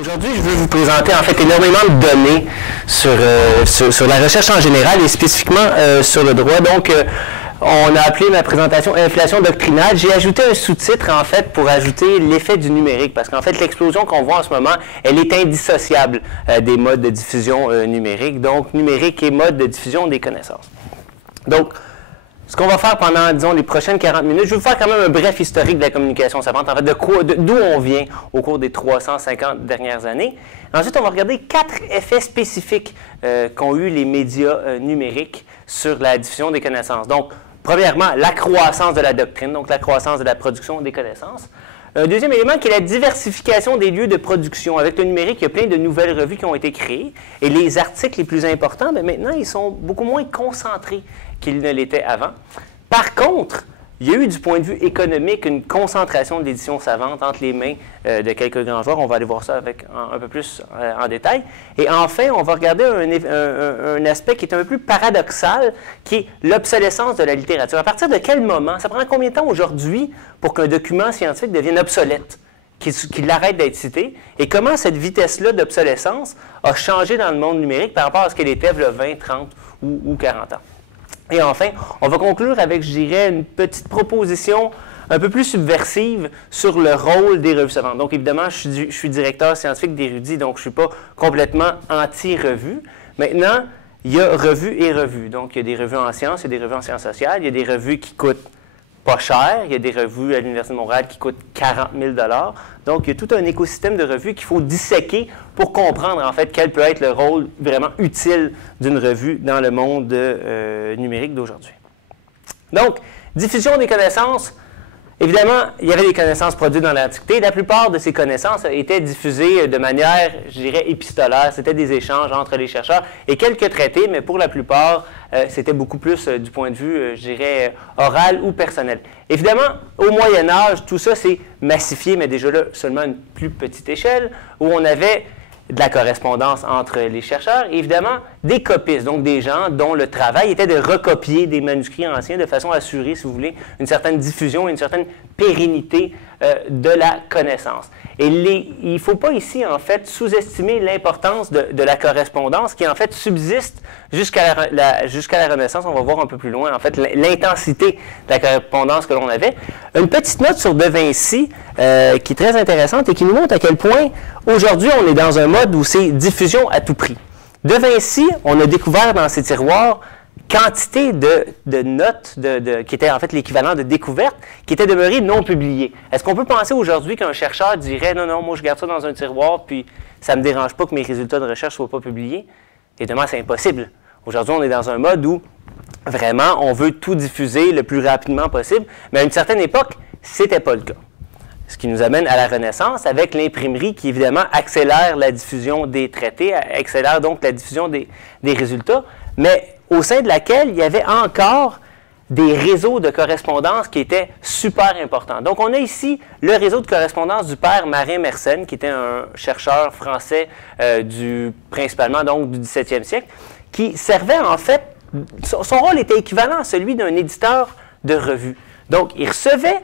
Aujourd'hui, je veux vous présenter en fait énormément de données sur la recherche en général et spécifiquement sur le droit. Donc, on a appelé ma présentation Inflation doctrinale. J'ai ajouté un sous-titre en fait pour ajouter l'effet du numérique parce qu'en fait, l'explosion qu'on voit en ce moment, elle est indissociable des modes de diffusion numérique. Donc, numérique et mode de diffusion des connaissances. Donc, ce qu'on va faire pendant, disons, les prochaines 40 minutes, je vais vous faire quand même un bref historique de la communication savante, en fait, d'où on vient au cours des 350 dernières années. Ensuite, on va regarder 4 effets spécifiques qu'ont eu les médias numériques sur la diffusion des connaissances. Donc, premièrement, la croissance de la doctrine, donc la croissance de la production des connaissances. Un deuxième élément qui est la diversification des lieux de production. Avec le numérique, il y a plein de nouvelles revues qui ont été créées et les articles les plus importants, bien, maintenant, ils sont beaucoup moins concentrés qu'ils ne l'étaient avant. Par contre, il y a eu du point de vue économique une concentration de l'édition savante entre les mains de quelques grands joueurs. On va aller voir ça avec un peu plus en détail. Et enfin, on va regarder un aspect qui est un peu plus paradoxal, qui est l'obsolescence de la littérature. À partir de quel moment, ça prend combien de temps aujourd'hui pour qu'un document scientifique devienne obsolète, qu'il arrête d'être cité, et comment cette vitesse-là d'obsolescence a changé dans le monde numérique par rapport à ce qu'elle était il y a 20, 30 ou 40 ans. Et enfin, on va conclure avec, je dirais, une petite proposition un peu plus subversive sur le rôle des revues savantes. Donc, évidemment, je suis directeur scientifique d'Érudit, donc je ne suis pas complètement anti-revue. Maintenant, il y a revues et revues. Donc, il y a des revues en sciences, il y a des revues en sciences sociales, il y a des revues qui coûtent pas cher. Il y a des revues à l'Université de Montréal qui coûtent 40 000 $. Donc, il y a tout un écosystème de revues qu'il faut disséquer pour comprendre, en fait, quel peut être le rôle vraiment utile d'une revue dans le monde numérique d'aujourd'hui. Donc, diffusion des connaissances. Évidemment, il y avait des connaissances produites dans l'Antiquité. La plupart de ces connaissances étaient diffusées de manière, je dirais, épistolaire. C'était des échanges entre les chercheurs et quelques traités, mais pour la plupart, c'était beaucoup plus du point de vue, je dirais, oral ou personnel. Évidemment, au Moyen Âge, tout ça s'est massifié, mais déjà là, seulement à une plus petite échelle, où on avait de la correspondance entre les chercheurs et évidemment des copistes, donc des gens dont le travail était de recopier des manuscrits anciens de façon à assurer, si vous voulez, une certaine diffusion et une certaine pérennité de la connaissance. Et il ne faut pas ici, en fait, sous-estimer l'importance de la correspondance qui, en fait, subsiste jusqu'à la Renaissance. On va voir un peu plus loin, en fait, l'intensité de la correspondance que l'on avait. Une petite note sur De Vinci qui est très intéressante et qui nous montre à quel point, aujourd'hui, on est dans un mode où c'est diffusion à tout prix. De Vinci, on a découvert dans ses tiroirs quantité de notes qui étaient en fait l'équivalent de découvertes qui étaient demeurées non publiées. Est-ce qu'on peut penser aujourd'hui qu'un chercheur dirait « Non, non, moi je garde ça dans un tiroir, puis ça ne me dérange pas que mes résultats de recherche ne soient pas publiés ». Évidemment, c'est impossible. Aujourd'hui, on est dans un mode où vraiment on veut tout diffuser le plus rapidement possible, mais à une certaine époque, ce n'était pas le cas. Ce qui nous amène à la Renaissance avec l'imprimerie qui, évidemment, accélère la diffusion des traités, accélère donc la diffusion des résultats, mais au sein de laquelle il y avait encore des réseaux de correspondance qui étaient super importants. Donc, on a ici le réseau de correspondance du père Marin Mersenne, qui était un chercheur français principalement donc, du 17e siècle, qui servait en fait, son rôle était équivalent à celui d'un éditeur de revue. Donc, il recevait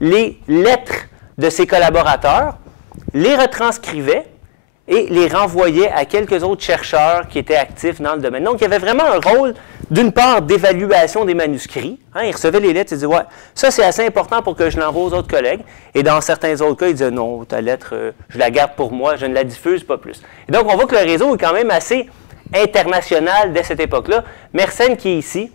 les lettres de ses collaborateurs, les retranscrivait et les renvoyait à quelques autres chercheurs qui étaient actifs dans le domaine. Donc, il y avait vraiment un rôle, d'une part, d'évaluation des manuscrits. Il recevait les lettres, il disait « Ouais, ça c'est assez important pour que je l'envoie aux autres collègues. » Et dans certains autres cas, il disait « Non, ta lettre, je la garde pour moi, je ne la diffuse pas plus. » Et donc, on voit que le réseau est quand même assez international dès cette époque-là. Mersenne qui est ici,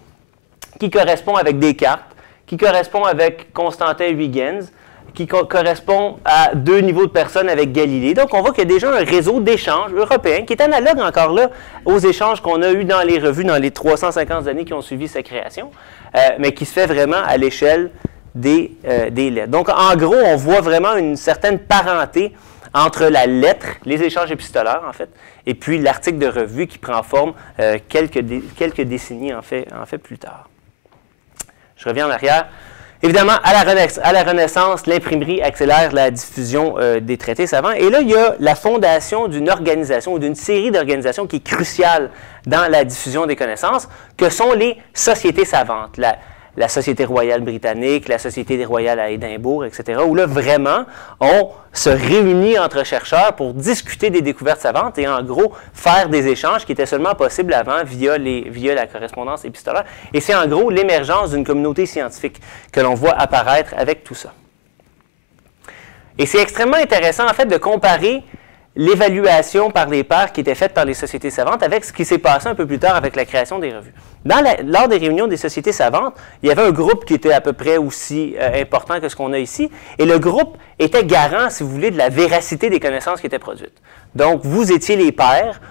qui correspond avec Descartes, qui correspond avec Constantin Huygens, qui correspond à 2 niveaux de personnes avec Galilée. Donc, on voit qu'il y a déjà un réseau d'échanges européens qui est analogue encore là aux échanges qu'on a eus dans les revues dans les 350 années qui ont suivi sa création, mais qui se fait vraiment à l'échelle des lettres. Donc, en gros, on voit vraiment une certaine parenté entre la lettre, les échanges épistolaires, en fait, et puis l'article de revue qui prend forme quelques décennies, en fait, plus tard. Je reviens en arrière. Évidemment, à la Renaissance, l'imprimerie accélère la diffusion des traités savants. Et là, il y a la fondation d'une organisation ou d'une série d'organisations qui est cruciale dans la diffusion des connaissances, que sont les sociétés savantes. la Société royale britannique, la Société royale à Édimbourg, etc., où là, vraiment, on se réunit entre chercheurs pour discuter des découvertes savantes et, en gros, faire des échanges qui étaient seulement possibles avant via la correspondance épistolaire. Et c'est, en gros, l'émergence d'une communauté scientifique que l'on voit apparaître avec tout ça. Et c'est extrêmement intéressant, en fait, de comparer l'évaluation par les pairs qui était faite par les sociétés savantes avec ce qui s'est passé un peu plus tard avec la création des revues. Lors des réunions des sociétés savantes, il y avait un groupe qui était à peu près aussi important que ce qu'on a ici, et le groupe était garant, si vous voulez, de la véracité des connaissances qui étaient produites. Donc, vous étiez les pairs,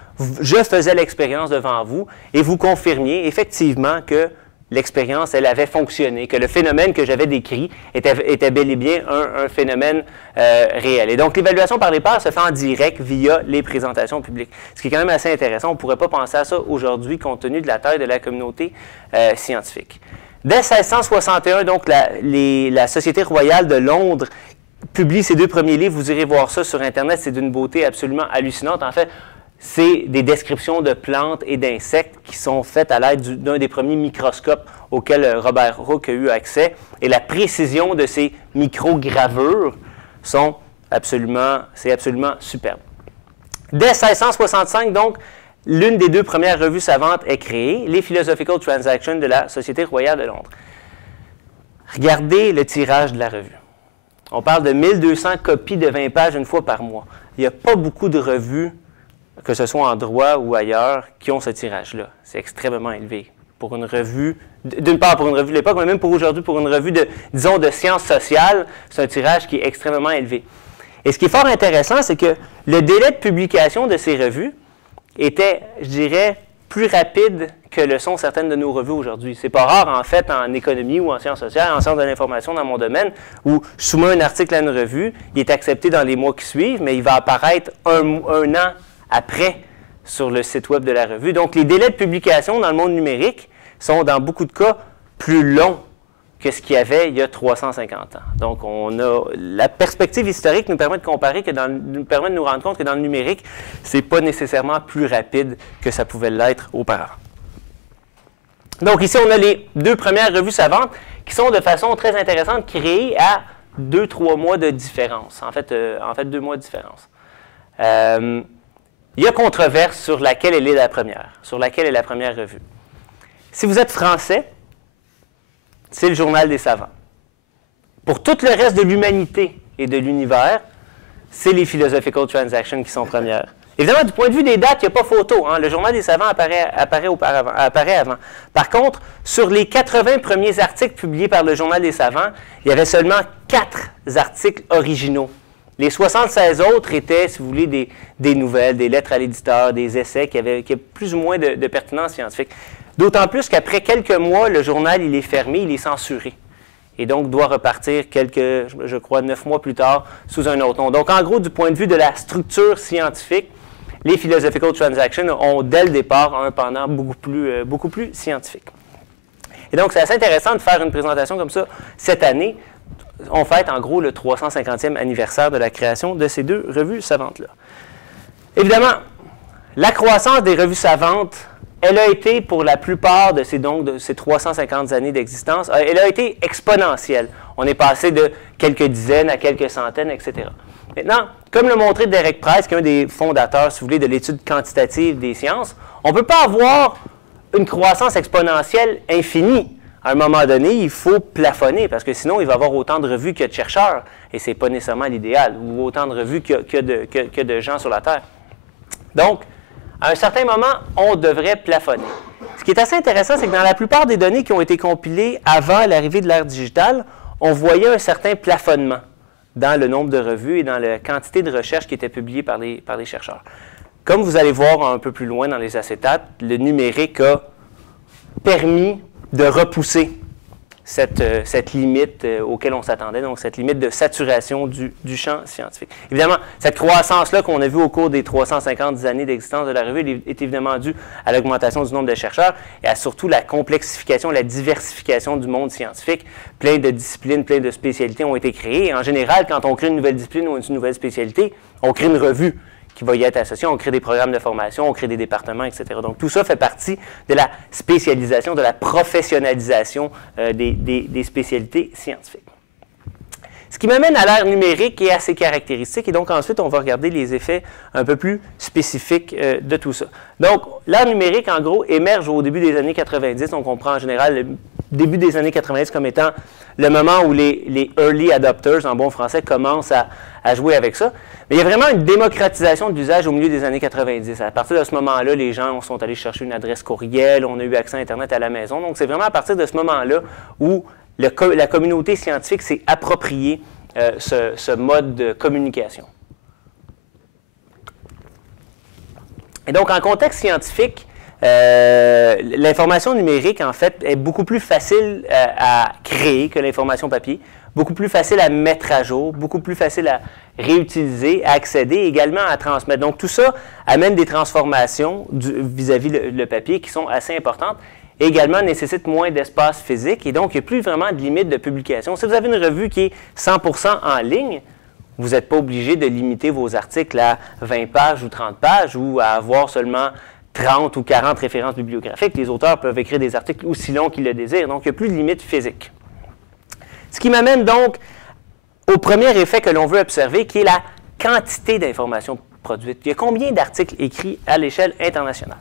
je faisais l'expérience devant vous, et vous confirmiez effectivement que l'expérience, elle avait fonctionné, que le phénomène que j'avais décrit était bel et bien un phénomène réel. Et donc, l'évaluation par les pairs se fait en direct via les présentations publiques, ce qui est quand même assez intéressant. On ne pourrait pas penser à ça aujourd'hui, compte tenu de la taille de la communauté scientifique. Dès 1661, donc, la Société royale de Londres publie ses 2 premiers livres. Vous irez voir ça sur Internet. C'est d'une beauté absolument hallucinante. En fait, c'est des descriptions de plantes et d'insectes qui sont faites à l'aide d'un des premiers microscopes auxquels Robert Hooke a eu accès. Et la précision de ces microgravures c'est absolument superbe. Dès 1665, donc, l'une des 2 premières revues savantes est créée, les Philosophical Transactions de la Société royale de Londres. Regardez le tirage de la revue. On parle de 1200 copies de 20 pages une fois par mois. Il n'y a pas beaucoup de revues, que ce soit en droit ou ailleurs, qui ont ce tirage-là. C'est extrêmement élevé. Pour une revue, d'une part pour une revue de l'époque, mais même pour aujourd'hui, pour une revue de sciences sociales, c'est un tirage qui est extrêmement élevé. Et ce qui est fort intéressant, c'est que le délai de publication de ces revues était, je dirais, plus rapide que le sont certaines de nos revues aujourd'hui. C'est pas rare, en fait, en économie ou en sciences sociales, en sciences de l'information dans mon domaine, où je soumets un article à une revue, il est accepté dans les mois qui suivent, mais il va apparaître un an après sur le site web de la revue. Donc, les délais de publication dans le monde numérique sont, dans beaucoup de cas, plus longs que ce qu'il y avait il y a 350 ans. Donc, la perspective historique nous permet de comparer, nous permet de nous rendre compte que dans le numérique, ce n'est pas nécessairement plus rapide que ça pouvait l'être auparavant. Donc, ici, on a les 2 premières revues savantes qui sont de façon très intéressante créées à 2-3 mois de différence. En fait, 2 mois de différence. Il y a controverse sur laquelle elle est la première, sur laquelle est la première revue. Si vous êtes français, c'est le Journal des savants. Pour tout le reste de l'humanité et de l'univers, c'est les Philosophical Transactions qui sont premières. Évidemment, du point de vue des dates, il n'y a pas photo. Hein? Le Journal des savants apparaît avant. Par contre, sur les 80 premiers articles publiés par le Journal des savants, il y avait seulement 4 articles originaux. Les 76 autres étaient, si vous voulez, des nouvelles, des lettres à l'éditeur, des essais qui avaient plus ou moins de pertinence scientifique. D'autant plus qu'après quelques mois, le journal il est fermé, il est censuré. Et donc doit repartir je crois, 9 mois plus tard sous un autre nom. Donc en gros, du point de vue de la structure scientifique, les Philosophical Transactions ont dès le départ un pendant beaucoup plus scientifique. Et donc c'est assez intéressant de faire une présentation comme ça cette année. On fête en gros le 350e anniversaire de la création de ces 2 revues savantes-là. Évidemment, la croissance des revues savantes, elle a été, pour la plupart de ces 350 années d'existence, elle a été exponentielle. On est passé de quelques dizaines à quelques centaines, etc. Maintenant, comme le montrait Derek Price, qui est un des fondateurs, si vous voulez, de l'étude quantitative des sciences, on ne peut pas avoir une croissance exponentielle infinie. À un moment donné, il faut plafonner, parce que sinon, il va y avoir autant de revues qu'il y a de chercheurs, et ce n'est pas nécessairement l'idéal, ou autant de revues qu'il y a de gens sur la Terre. Donc, à un certain moment, on devrait plafonner. Ce qui est assez intéressant, c'est que dans la plupart des données qui ont été compilées avant l'arrivée de l'ère digitale, on voyait un certain plafonnement dans le nombre de revues et dans la quantité de recherches qui étaient publiées par les chercheurs. Comme vous allez voir un peu plus loin dans les acétates, le numérique a permis de repousser cette limite auquel on s'attendait, donc cette limite de saturation du champ scientifique. Évidemment, cette croissance-là qu'on a vue au cours des 350 années d'existence de la revue est évidemment due à l'augmentation du nombre de chercheurs et à surtout la complexification, la diversification du monde scientifique. Plein de disciplines, plein de spécialités ont été créées. Et en général, quand on crée une nouvelle discipline ou une nouvelle spécialité, on crée une revue qui va y être associé. On crée des programmes de formation, on crée des départements, etc. Donc, tout ça fait partie de la spécialisation, de la professionnalisation des spécialités scientifiques. Ce qui m'amène à l'ère numérique et à ses caractéristiques. Et donc, ensuite, on va regarder les effets un peu plus spécifiques de tout ça. Donc, l'ère numérique, en gros, émerge au début des années 90. Donc, on prend en général le début des années 90 comme étant le moment où les early adopters, en bon français, commencent à jouer avec ça. Mais il y a vraiment une démocratisation de l'usage au milieu des années 90. À partir de ce moment-là, les gens sont allés chercher une adresse courriel, on a eu accès à Internet à la maison. Donc, c'est vraiment à partir de ce moment-là où la communauté scientifique s'est appropriée ce mode de communication. Et donc, en contexte scientifique, l'information numérique, en fait, est beaucoup plus facile à créer que l'information papier, beaucoup plus facile à mettre à jour, beaucoup plus facile à réutiliser, à accéder, également à transmettre. Donc, tout ça amène des transformations vis-à-vis le papier qui sont assez importantes. Et également nécessite moins d'espace physique et donc il n'y a plus vraiment de limite de publication. Si vous avez une revue qui est 100% en ligne, vous n'êtes pas obligé de limiter vos articles à 20 pages ou 30 pages ou à avoir seulement 30 ou 40 références bibliographiques. Les auteurs peuvent écrire des articles aussi longs qu'ils le désirent, donc il n'y a plus de limite physique. Ce qui m'amène donc au premier effet que l'on veut observer, qui est la quantité d'informations produites. Il y a combien d'articles écrits à l'échelle internationale?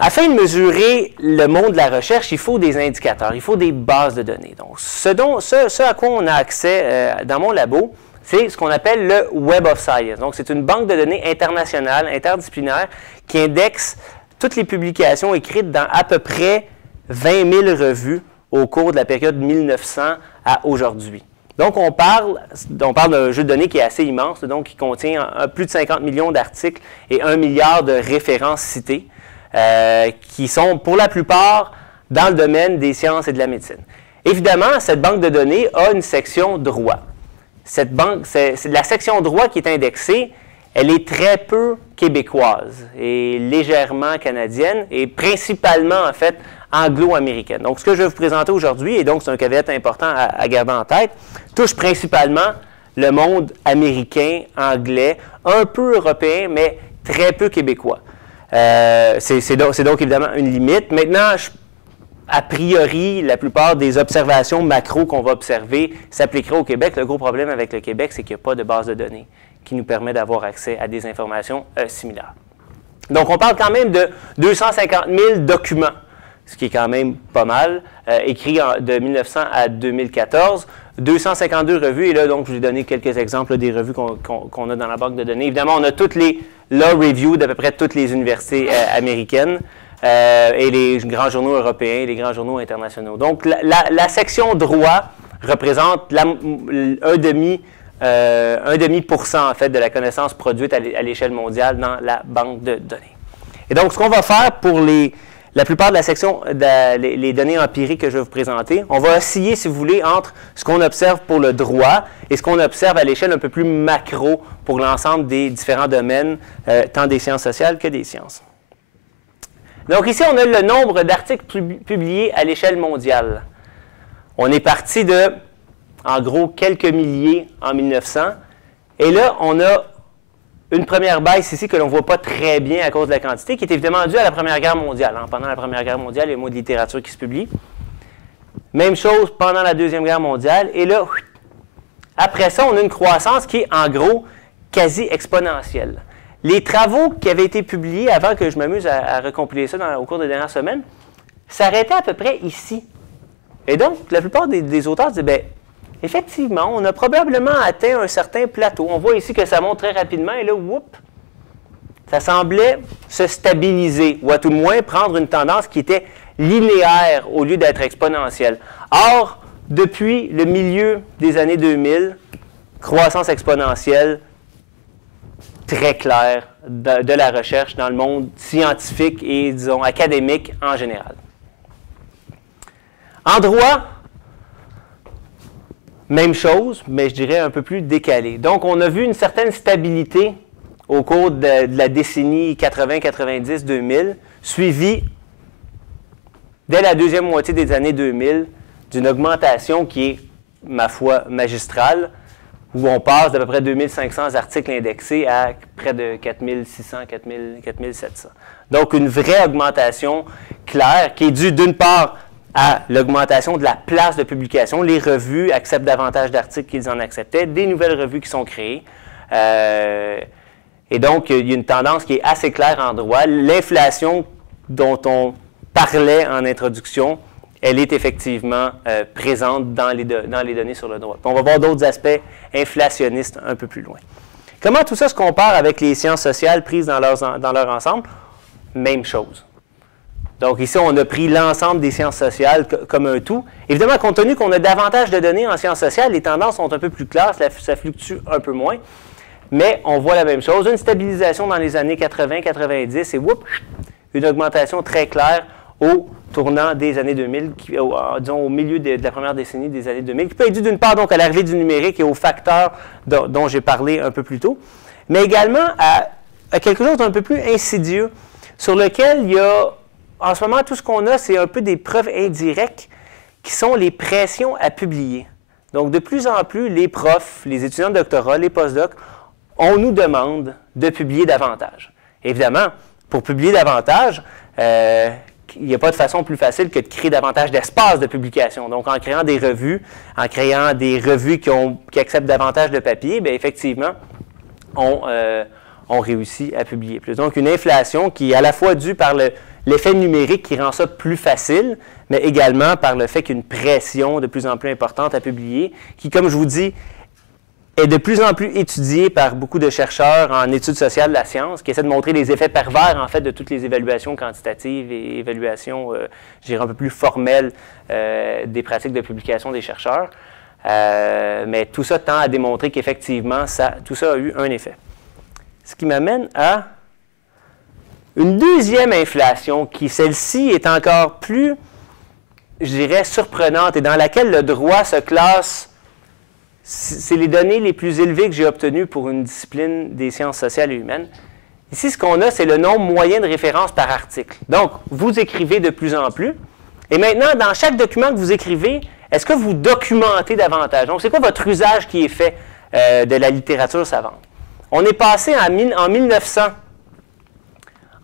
Afin de mesurer le monde de la recherche, il faut des indicateurs, il faut des bases de données. Donc, ce à quoi on a accès dans mon labo, c'est ce qu'on appelle le Web of Science. Donc, c'est une banque de données internationale, interdisciplinaire, qui indexe toutes les publications écrites dans à peu près 20 000 revues au cours de la période 1900 à aujourd'hui. Donc, on parle d'un jeu de données qui est assez immense, donc qui contient plus de 50 millions d'articles et 1 milliard de références citées. Qui sont pour la plupart dans le domaine des sciences et de la médecine. Évidemment, cette banque de données a une section droit. C'est la section droit qui est indexée, elle est très peu québécoise et légèrement canadienne et principalement, en fait, anglo-américaine. Donc, ce que je vais vous présenter aujourd'hui, et donc c'est un caveat important à garder en tête, touche principalement le monde américain, anglais, un peu européen, mais très peu québécois. C'est donc évidemment une limite. Maintenant, a priori, la plupart des observations macro qu'on va observer s'appliqueraient au Québec. Le gros problème avec le Québec, c'est qu'il n'y a pas de base de données qui nous permet d'avoir accès à des informations similaires. Donc, on parle quand même de 250 000 documents, ce qui est quand même pas mal, écrits de 1900 à 2014. 252 revues, et là, donc, je vous ai donné quelques exemples des revues qu'on a dans la banque de données. Évidemment, on a toutes les law reviews d'à peu près toutes les universités américaines et les grands journaux européens et les grands journaux internationaux. Donc, la section droit représente un demi% en fait de la connaissance produite à l'échelle mondiale dans la banque de données. Et donc, ce qu'on va faire pour la plupart de la section, les données empiriques que je vais vous présenter, on va osciller, si vous voulez, entre ce qu'on observe pour le droit et ce qu'on observe à l'échelle un peu plus macro pour l'ensemble des différents domaines, tant des sciences sociales que des sciences. Donc ici, on a le nombre d'articles publiés à l'échelle mondiale. On est parti de, en gros, quelques milliers en 1900. Et là, on a une première baisse ici que l'on ne voit pas très bien à cause de la quantité, qui est évidemment due à la Première Guerre mondiale. Pendant la Première Guerre mondiale, il y a moins de littérature qui se publie. Même chose pendant la Deuxième Guerre mondiale. Et là, après ça, on a une croissance qui est en gros quasi exponentielle. Les travaux qui avaient été publiés avant que je m'amuse à recompiler ça au cours des dernières semaines s'arrêtaient à peu près ici. Et donc, la plupart des auteurs disaient, bien, effectivement, on a probablement atteint un certain plateau. On voit ici que ça monte très rapidement et là, whoop, ça semblait se stabiliser ou à tout le moins prendre une tendance qui était linéaire au lieu d'être exponentielle. Or, depuis le milieu des années 2000, croissance exponentielle très claire de la recherche dans le monde scientifique et, disons, académique en général. En droit, même chose, mais je dirais un peu plus décalé. Donc, on a vu une certaine stabilité au cours de la décennie 80, 90, 2000, suivie dès la deuxième moitié des années 2000 d'une augmentation qui est, ma foi, magistrale, où on passe d'à peu près 2500 articles indexés à près de 4600, 4700. Donc, une vraie augmentation claire qui est due d'une part à l'augmentation de la place de publication. Les revues acceptent davantage d'articles qu'ils en acceptaient, des nouvelles revues qui sont créées. Et donc, il y a une tendance qui est assez claire en droit. L'inflation dont on parlait en introduction, elle est effectivement présente dans les données sur le droit. Puis on va voir d'autres aspects inflationnistes un peu plus loin. Comment tout ça se compare avec les sciences sociales prises dans leur ensemble? Même chose. Donc ici, on a pris l'ensemble des sciences sociales comme un tout. Évidemment, compte tenu qu'on a davantage de données en sciences sociales, les tendances sont un peu plus claires, ça fluctue un peu moins. Mais on voit la même chose, une stabilisation dans les années 80-90 et whoop, une augmentation très claire au tournant des années 2000, disons au milieu de la première décennie des années 2000, qui peut être dû d'une part donc à l'arrivée du numérique et aux facteurs dont j'ai parlé un peu plus tôt, mais également à quelque chose d'un peu plus insidieux, sur lequel il y a, en ce moment, tout ce qu'on a, c'est un peu des preuves indirectes qui sont les pressions à publier. Donc, de plus en plus, les profs, les étudiants de doctorat, les postdocs, on nous demande de publier davantage. Évidemment, pour publier davantage, il n'y a pas de façon plus facile que de créer davantage d'espace de publication. Donc, en créant des revues qui acceptent davantage de papier, bien, effectivement, on réussit à publier plus. Donc, une inflation qui est à la fois due par l'effet numérique qui rend ça plus facile, mais également par le fait qu'il y a une pression de plus en plus importante à publier, qui, comme je vous dis, est de plus en plus étudiée par beaucoup de chercheurs en études sociales de la science, qui essaient de montrer les effets pervers, en fait, de toutes les évaluations quantitatives et évaluations, je dirais, un peu plus formelles des pratiques de publication des chercheurs. Mais tout ça tend à démontrer qu'effectivement, tout ça a eu un effet. Ce qui m'amène à une deuxième inflation qui, celle-ci, est encore plus, je dirais, surprenante et dans laquelle le droit se classe. C'est les données les plus élevées que j'ai obtenues pour une discipline des sciences sociales et humaines. Ici, ce qu'on a, c'est le nombre moyen de références par article. Donc, vous écrivez de plus en plus. Et maintenant, dans chaque document que vous écrivez, est-ce que vous documentez davantage? Donc, c'est quoi votre usage qui est fait de la littérature savante? On est passé en 1900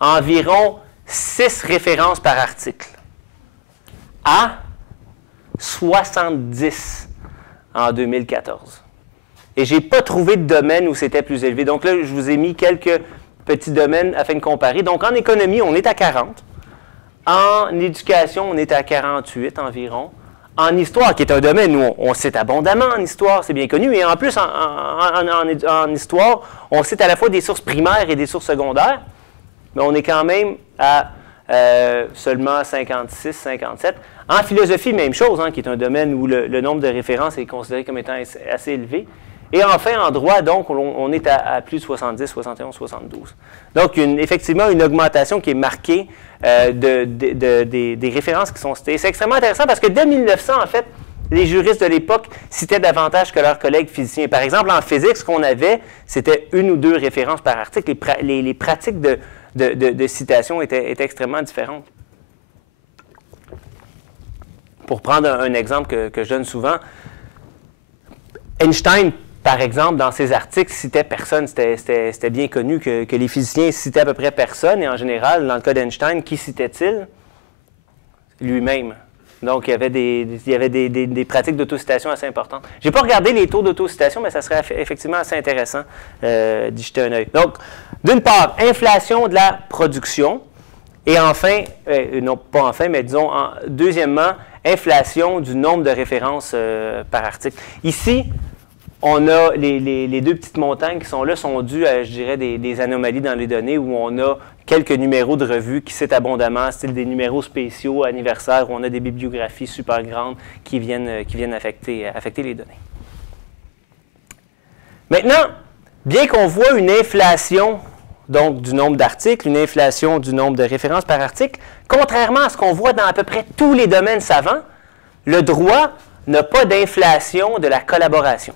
à environ 6 références par article à 70 en 2014. Et je n'ai pas trouvé de domaine où c'était plus élevé. Donc là, je vous ai mis quelques petits domaines afin de comparer. Donc en économie, on est à 40. En éducation, on est à 48 environ. En histoire, qui est un domaine où on cite abondamment en histoire, c'est bien connu. Et en plus, en histoire, on cite à la fois des sources primaires et des sources secondaires. Mais on est quand même à seulement 56, 57. En philosophie, même chose, qui est un domaine où le nombre de références est considéré comme étant assez élevé. Et enfin, en droit, donc, on est à plus de 70, 71, 72. Donc, effectivement, une augmentation qui est marquée des références qui sont citées. C'est extrêmement intéressant parce que dès 1900, en fait, les juristes de l'époque citaient davantage que leurs collègues physiciens. Par exemple, en physique, ce qu'on avait, c'était 1 ou 2 références par article. Les pratiques de citation étaient extrêmement différentes. Pour prendre un exemple que je donne souvent, Einstein, par exemple, dans ses articles, citait personne. C'était bien connu que les physiciens citaient à peu près personne. Et en général, dans le cas d'Einstein, qui citait-il? Lui-même. Donc, il y avait des pratiques d'autocitation assez importantes. Je n'ai pas regardé les taux d'autocitation, mais ça serait effectivement assez intéressant d'y jeter un œil. Donc, d'une part, inflation de la production. Et enfin, non pas enfin, mais disons, deuxièmement, inflation du nombre de références par article. Ici, on a les deux petites montagnes qui sont là, sont dues à, je dirais, des anomalies dans les données où on a quelques numéros de revues qui citent abondamment, style des numéros spéciaux, anniversaires, où on a des bibliographies super grandes qui viennent affecter les données. Maintenant, bien qu'on voit une inflation donc du nombre d'articles, une inflation du nombre de références par article, contrairement à ce qu'on voit dans à peu près tous les domaines savants, le droit n'a pas d'inflation de la collaboration.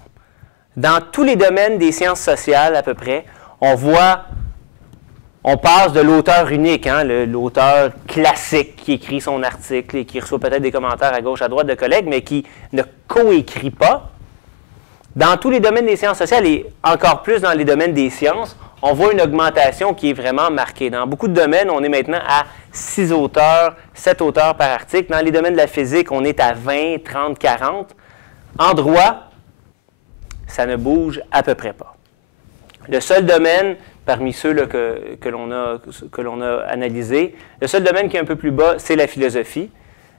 Dans tous les domaines des sciences sociales, à peu près, on passe de l'auteur unique, l'auteur classique qui écrit son article et qui reçoit peut-être des commentaires à gauche, à droite de collègues, mais qui ne coécrit pas, Dans tous les domaines des sciences sociales et encore plus dans les domaines des sciences, on voit une augmentation qui est vraiment marquée. Dans beaucoup de domaines, on est maintenant à 6 auteurs, 7 auteurs par article. Dans les domaines de la physique, on est à 20, 30, 40. En droit, ça ne bouge à peu près pas. Le seul domaine, parmi ceux là, que l'on a analysés, le seul domaine qui est un peu plus bas, c'est la philosophie.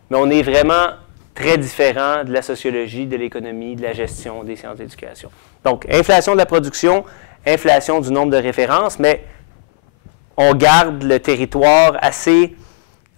Mais on est vraiment très différent de la sociologie, de l'économie, de la gestion, des sciences d'éducation. Donc, inflation de la production, inflation du nombre de références, mais on garde le territoire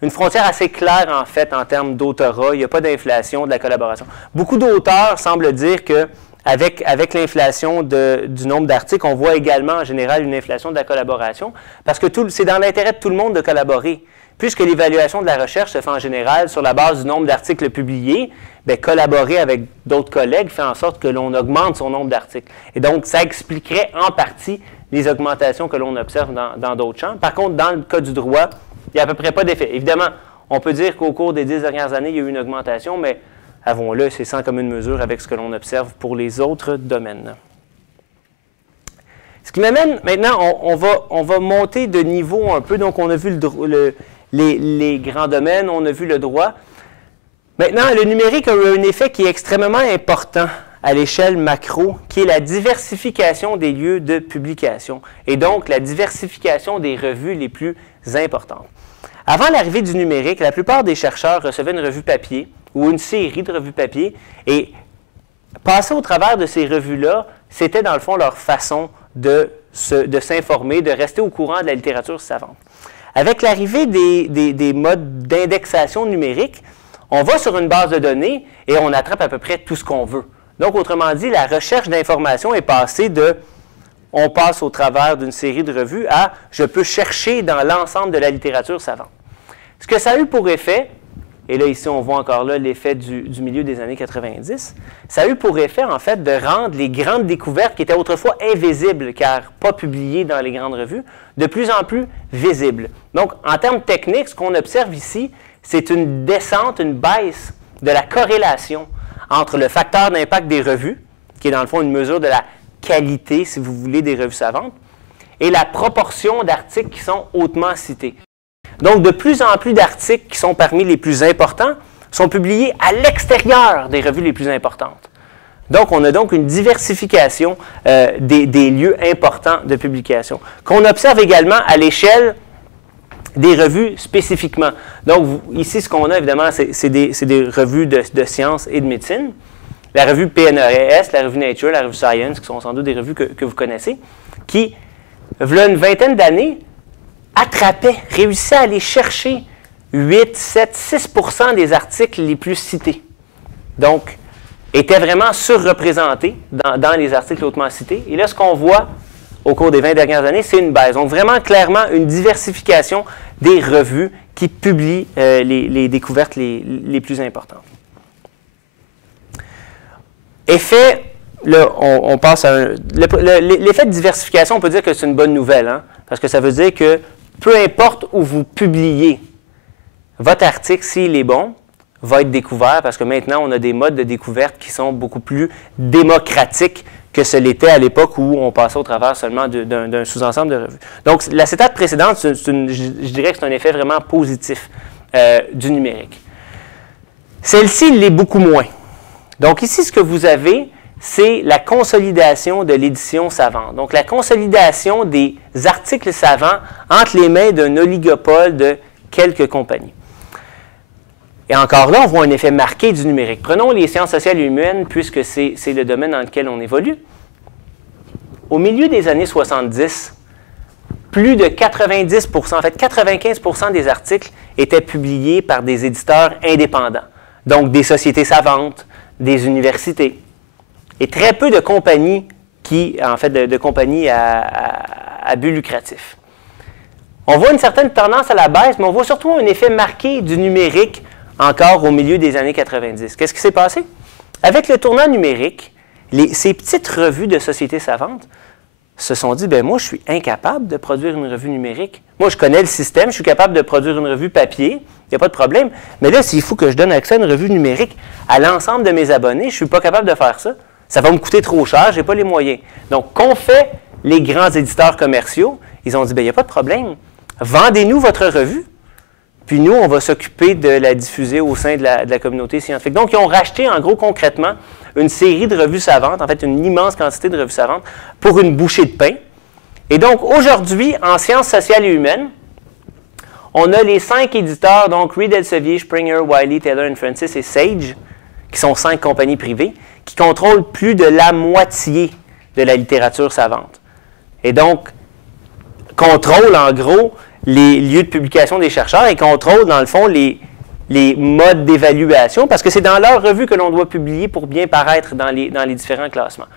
une frontière assez claire, en fait, en termes d'autorat. Il n'y a pas d'inflation de la collaboration. Beaucoup d'auteurs semblent dire qu'avec l'inflation du nombre d'articles, on voit également, en général, une inflation de la collaboration, parce que c'est dans l'intérêt de tout le monde de collaborer. Puisque l'évaluation de la recherche se fait en général sur la base du nombre d'articles publiés, bien, collaborer avec d'autres collègues fait en sorte que l'on augmente son nombre d'articles. Et donc, ça expliquerait en partie les augmentations que l'on observe dans d'autres champs. Par contre, dans le cas du droit, il n'y a à peu près pas d'effet. Évidemment, on peut dire qu'au cours des 10 dernières années, il y a eu une augmentation, mais avouons-le, c'est sans commune mesure avec ce que l'on observe pour les autres domaines. Ce qui m'amène, maintenant, on va monter de niveau un peu. Donc, on a vu les grands domaines, on a vu le droit. Maintenant, le numérique a eu un effet qui est extrêmement important à l'échelle macro, qui est la diversification des lieux de publication et donc la diversification des revues les plus importantes. Avant l'arrivée du numérique, la plupart des chercheurs recevaient une revue papier ou une série de revues papier et passer au travers de ces revues-là, c'était dans le fond leur façon de s'informer, de rester au courant de la littérature savante. Avec l'arrivée des modes d'indexation numérique, on va sur une base de données et on attrape à peu près tout ce qu'on veut. Donc, autrement dit, la recherche d'information est passée on passe au travers d'une série de revues à je peux chercher dans l'ensemble de la littérature savante. Ce que ça a eu pour effet, et là ici on voit encore là l'effet du milieu des années 90, ça a eu pour effet en fait de rendre les grandes découvertes qui étaient autrefois invisibles car pas publiées dans les grandes revues, de plus en plus visibles. Donc, en termes techniques, ce qu'on observe ici, c'est une descente, une baisse de la corrélation entre le facteur d'impact des revues, qui est dans le fond une mesure de la qualité, si vous voulez, des revues savantes, et la proportion d'articles qui sont hautement cités. Donc, de plus en plus d'articles qui sont parmi les plus importants sont publiés à l'extérieur des revues les plus importantes. Donc, on a donc une diversification des lieux importants de publication, qu'on observe également à l'échelle des revues spécifiquement. Donc, ici, ce qu'on a, évidemment, c'est des revues de sciences et de médecine. La revue PNAS, la revue Nature, la revue Science, qui sont sans doute des revues que vous connaissez, qui, il y a une vingtaine d'années, réussissaient à aller chercher 8, 7, 6 % des articles les plus cités. Donc, étaient vraiment surreprésentés dans les articles hautement cités. Et là, ce qu'on voit au cours des 20 dernières années, c'est une baisse. Donc, vraiment, clairement, une diversification des revues qui publient les découvertes les plus importantes. Effet, là, on passe à l'effet de diversification, on peut dire que c'est une bonne nouvelle, hein, parce que ça veut dire que peu importe où vous publiez, votre article, s'il est bon, va être découvert, parce que maintenant, on a des modes de découverte qui sont beaucoup plus démocratiques que ce l'était à l'époque où on passait au travers seulement d'un sous-ensemble de revues. Donc, l'acétate précédente, je dirais que c'est un effet vraiment positif du numérique. Celle-ci l'est beaucoup moins. Donc, ici, ce que vous avez, c'est la consolidation de l'édition savante. Donc, la consolidation des articles savants entre les mains d'un oligopole de quelques compagnies. Et encore là, on voit un effet marqué du numérique. Prenons les sciences sociales et humaines, puisque c'est le domaine dans lequel on évolue. Au milieu des années 70, plus de 90%, en fait 95% des articles étaient publiés par des éditeurs indépendants. Donc, des sociétés savantes, des universités. Et très peu de compagnies de compagnies à but lucratif. On voit une certaine tendance à la baisse, mais on voit surtout un effet marqué du numérique encore au milieu des années 90. Qu'est-ce qui s'est passé? Avec le tournant numérique, ces petites revues de sociétés savantes se sont dit, bien moi, je suis incapable de produire une revue numérique. Moi, je connais le système, je suis capable de produire une revue papier, il n'y a pas de problème. Mais là, s'il faut que je donne accès à une revue numérique à l'ensemble de mes abonnés, je ne suis pas capable de faire ça. Ça va me coûter trop cher, je n'ai pas les moyens. Donc, qu'ont fait les grands éditeurs commerciaux? Ils ont dit, bien, il n'y a pas de problème. Vendez-nous votre revue, puis nous, on va s'occuper de la diffuser au sein de la communauté scientifique. Donc, ils ont racheté, en gros, concrètement, une série de revues savantes, en fait, une immense quantité de revues savantes, pour une bouchée de pain. Et donc, aujourd'hui, en sciences sociales et humaines, on a les 5 éditeurs, donc Reed Elsevier, Springer, Wiley, Taylor & Francis et Sage, qui sont 5 compagnies privées, qui contrôlent plus de la moitié de la littérature savante. Et donc, contrôlent en gros les lieux de publication des chercheurs et contrôlent dans le fond les modes d'évaluation, parce que c'est dans leur revue que l'on doit publier pour bien paraître dans les différents classements.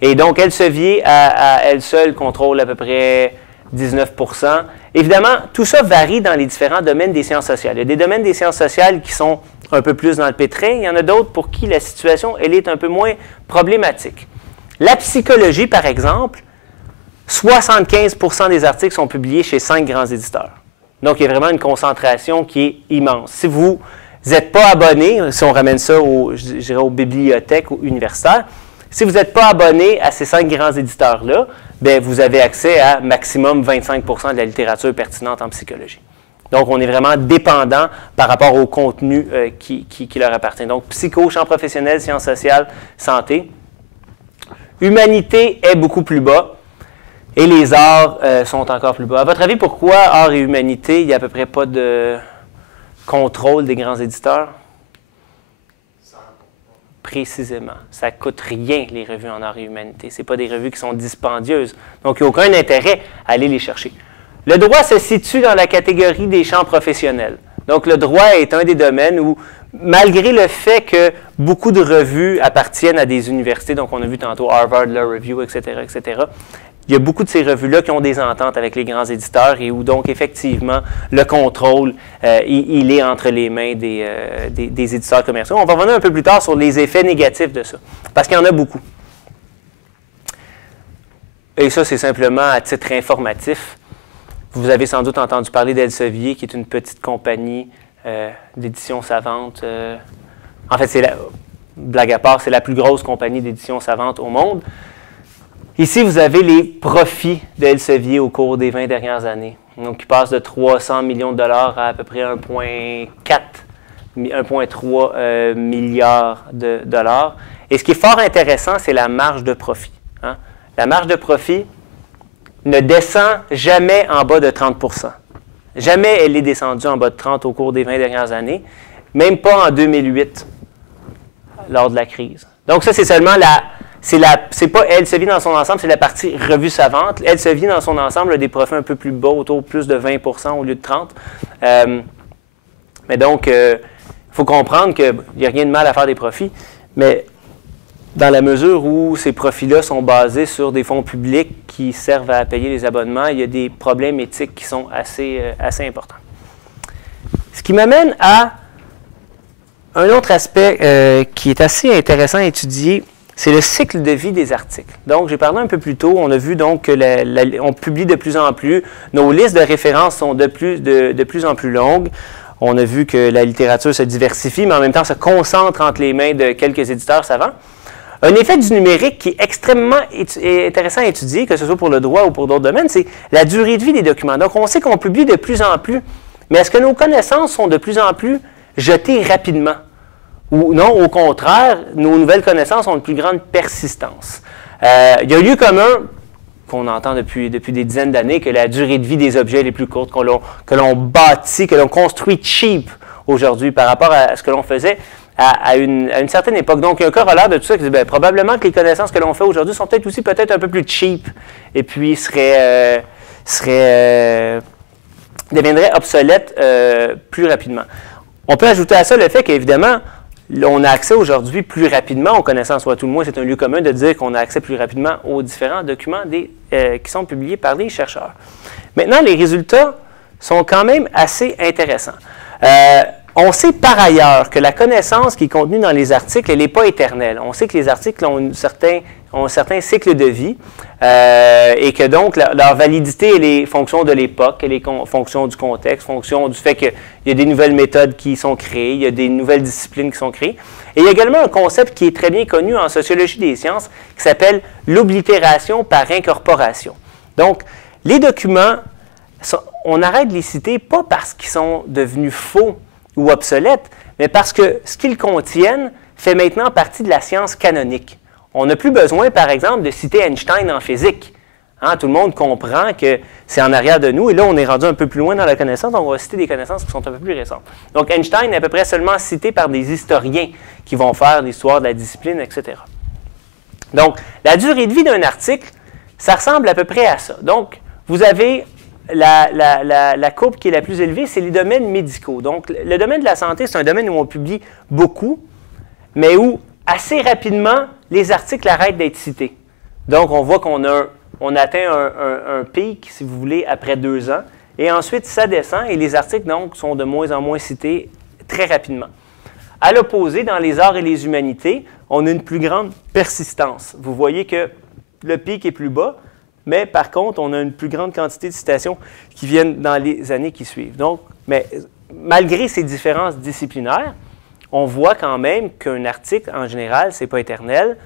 Et donc, Elsevier, à elle seule, contrôle à peu près 19%. Évidemment, tout ça varie dans les différents domaines des sciences sociales. Il y a des domaines des sciences sociales qui sont un peu plus dans le pétrin. Il y en a d'autres pour qui la situation, elle est un peu moins problématique. La psychologie, par exemple, 75% des articles sont publiés chez 5 grands éditeurs. Donc, il y a vraiment une concentration qui est immense. Si vous n'êtes pas abonné, si on ramène ça aux bibliothèques ou universitaires, si vous n'êtes pas abonné à ces 5 grands éditeurs-là, bien, vous avez accès à maximum 25% de la littérature pertinente en psychologie. Donc, on est vraiment dépendant par rapport au contenu qui leur appartient. Donc, psycho, champ professionnel, sciences sociales, santé. Humanité est beaucoup plus bas et les arts sont encore plus bas. À votre avis, pourquoi arts et humanité, il n'y a à peu près pas de contrôle des grands éditeurs? Précisément. Ça ne coûte rien, les revues en arts et humanité. Ce n'est pas des revues qui sont dispendieuses. Donc, il n'y a aucun intérêt à aller les chercher. Le droit se situe dans la catégorie des champs professionnels. Donc, le droit est un des domaines où, malgré le fait que beaucoup de revues appartiennent à des universités, donc on a vu tantôt Harvard Law Review, etc., il y a beaucoup de ces revues-là qui ont des ententes avec les grands éditeurs et où, donc, effectivement, le contrôle, il est entre les mains des éditeurs commerciaux. On va revenir un peu plus tard sur les effets négatifs de ça, parce qu'il y en a beaucoup. Et ça, c'est simplement à titre informatif. Vous avez sans doute entendu parler d'Elsevier, qui est une petite compagnie d'édition savante. En fait, blague à part, c'est la plus grosse compagnie d'édition savante au monde. Ici, vous avez les profits d'Elsevier au cours des 20 dernières années. Donc, ils passent de 300 millions de dollars à peu près 1,3 milliard de dollars. Et ce qui est fort intéressant, c'est la marge de profit. Hein? La marge de profit ne descend jamais en bas de 30%. Jamais elle est descendue en bas de 30 au cours des 20 dernières années, même pas en 2008, lors de la crise. Donc, ça, c'est seulement c'est pas Elsevier dans son ensemble, c'est la partie revue savante. Elsevier dans son ensemble a des profits un peu plus bas, autour de plus de 20% au lieu de 30%. Mais donc, il faut comprendre qu'il n'y a rien de mal à faire des profits, mais dans la mesure où ces profits-là sont basés sur des fonds publics qui servent à payer les abonnements, il y a des problèmes éthiques qui sont assez importants. Ce qui m'amène à un autre aspect qui est assez intéressant à étudier, c'est le cycle de vie des articles. Donc, j'ai parlé un peu plus tôt, on a vu donc que on publie de plus en plus, nos listes de références sont de plus en plus longues. On a vu que la littérature se diversifie, mais en même temps se concentre entre les mains de quelques éditeurs savants. Un effet du numérique qui est extrêmement intéressant à étudier, que ce soit pour le droit ou pour d'autres domaines, c'est la durée de vie des documents. Donc, on sait qu'on publie de plus en plus, mais est-ce que nos connaissances sont de plus en plus jetées rapidement? Ou non, au contraire, nos nouvelles connaissances ont une plus grande persistance. Il y a un lieu commun qu'on entend depuis des dizaines d'années, que la durée de vie des objets est les plus courte, que l'on bâtit, que l'on construit cheap aujourd'hui par rapport à ce que l'on faisait à une certaine époque. Donc, il y a un corollaire de tout ça qui dit, bien, probablement que les connaissances que l'on fait aujourd'hui sont peut-être un peu plus cheap et puis deviendraient obsolètes plus rapidement. On peut ajouter à ça le fait qu'évidemment, on a accès aujourd'hui plus rapidement aux connaissances, soit tout le moins, c'est un lieu commun de dire qu'on a accès plus rapidement aux différents documents qui sont publiés par des chercheurs. Maintenant, les résultats sont quand même assez intéressants. On sait par ailleurs que la connaissance qui est contenue dans les articles, elle n'est pas éternelle. On sait que les articles ont un certain cycle de vie et que donc leur validité, elle est fonction de l'époque, elle est fonction du contexte, fonction du fait qu'il y a des nouvelles méthodes qui sont créées, il y a des nouvelles disciplines qui sont créées. Et il y a également un concept qui est très bien connu en sociologie des sciences qui s'appelle l'oblitération par incorporation. Donc, les documents, on arrête de les citer pas parce qu'ils sont devenus faux ou obsolètes, mais parce que ce qu'ils contiennent fait maintenant partie de la science canonique. On n'a plus besoin, par exemple, de citer Einstein en physique. Hein, tout le monde comprend que c'est en arrière de nous, et là, on est rendu un peu plus loin dans la connaissance, donc on va citer des connaissances qui sont un peu plus récentes. Donc, Einstein est à peu près seulement cité par des historiens qui vont faire l'histoire de la discipline, etc. Donc, la durée de vie d'un article, ça ressemble à peu près à ça. Donc, vous avez la courbe qui est la plus élevée, c'est les domaines médicaux. Donc, le domaine de la santé, c'est un domaine où on publie beaucoup, mais où, assez rapidement, les articles arrêtent d'être cités. Donc, on voit qu'on atteint un pic, si vous voulez, après 2 ans, et ensuite, ça descend, et les articles, donc, sont de moins en moins cités très rapidement. À l'opposé, dans les arts et les humanités, on a une plus grande persistance. Vous voyez que le pic est plus bas, mais par contre, on a une plus grande quantité de citations qui viennent dans les années qui suivent. Donc, mais malgré ces différences disciplinaires, on voit quand même qu'un article, en général, ce n'est pas éternel.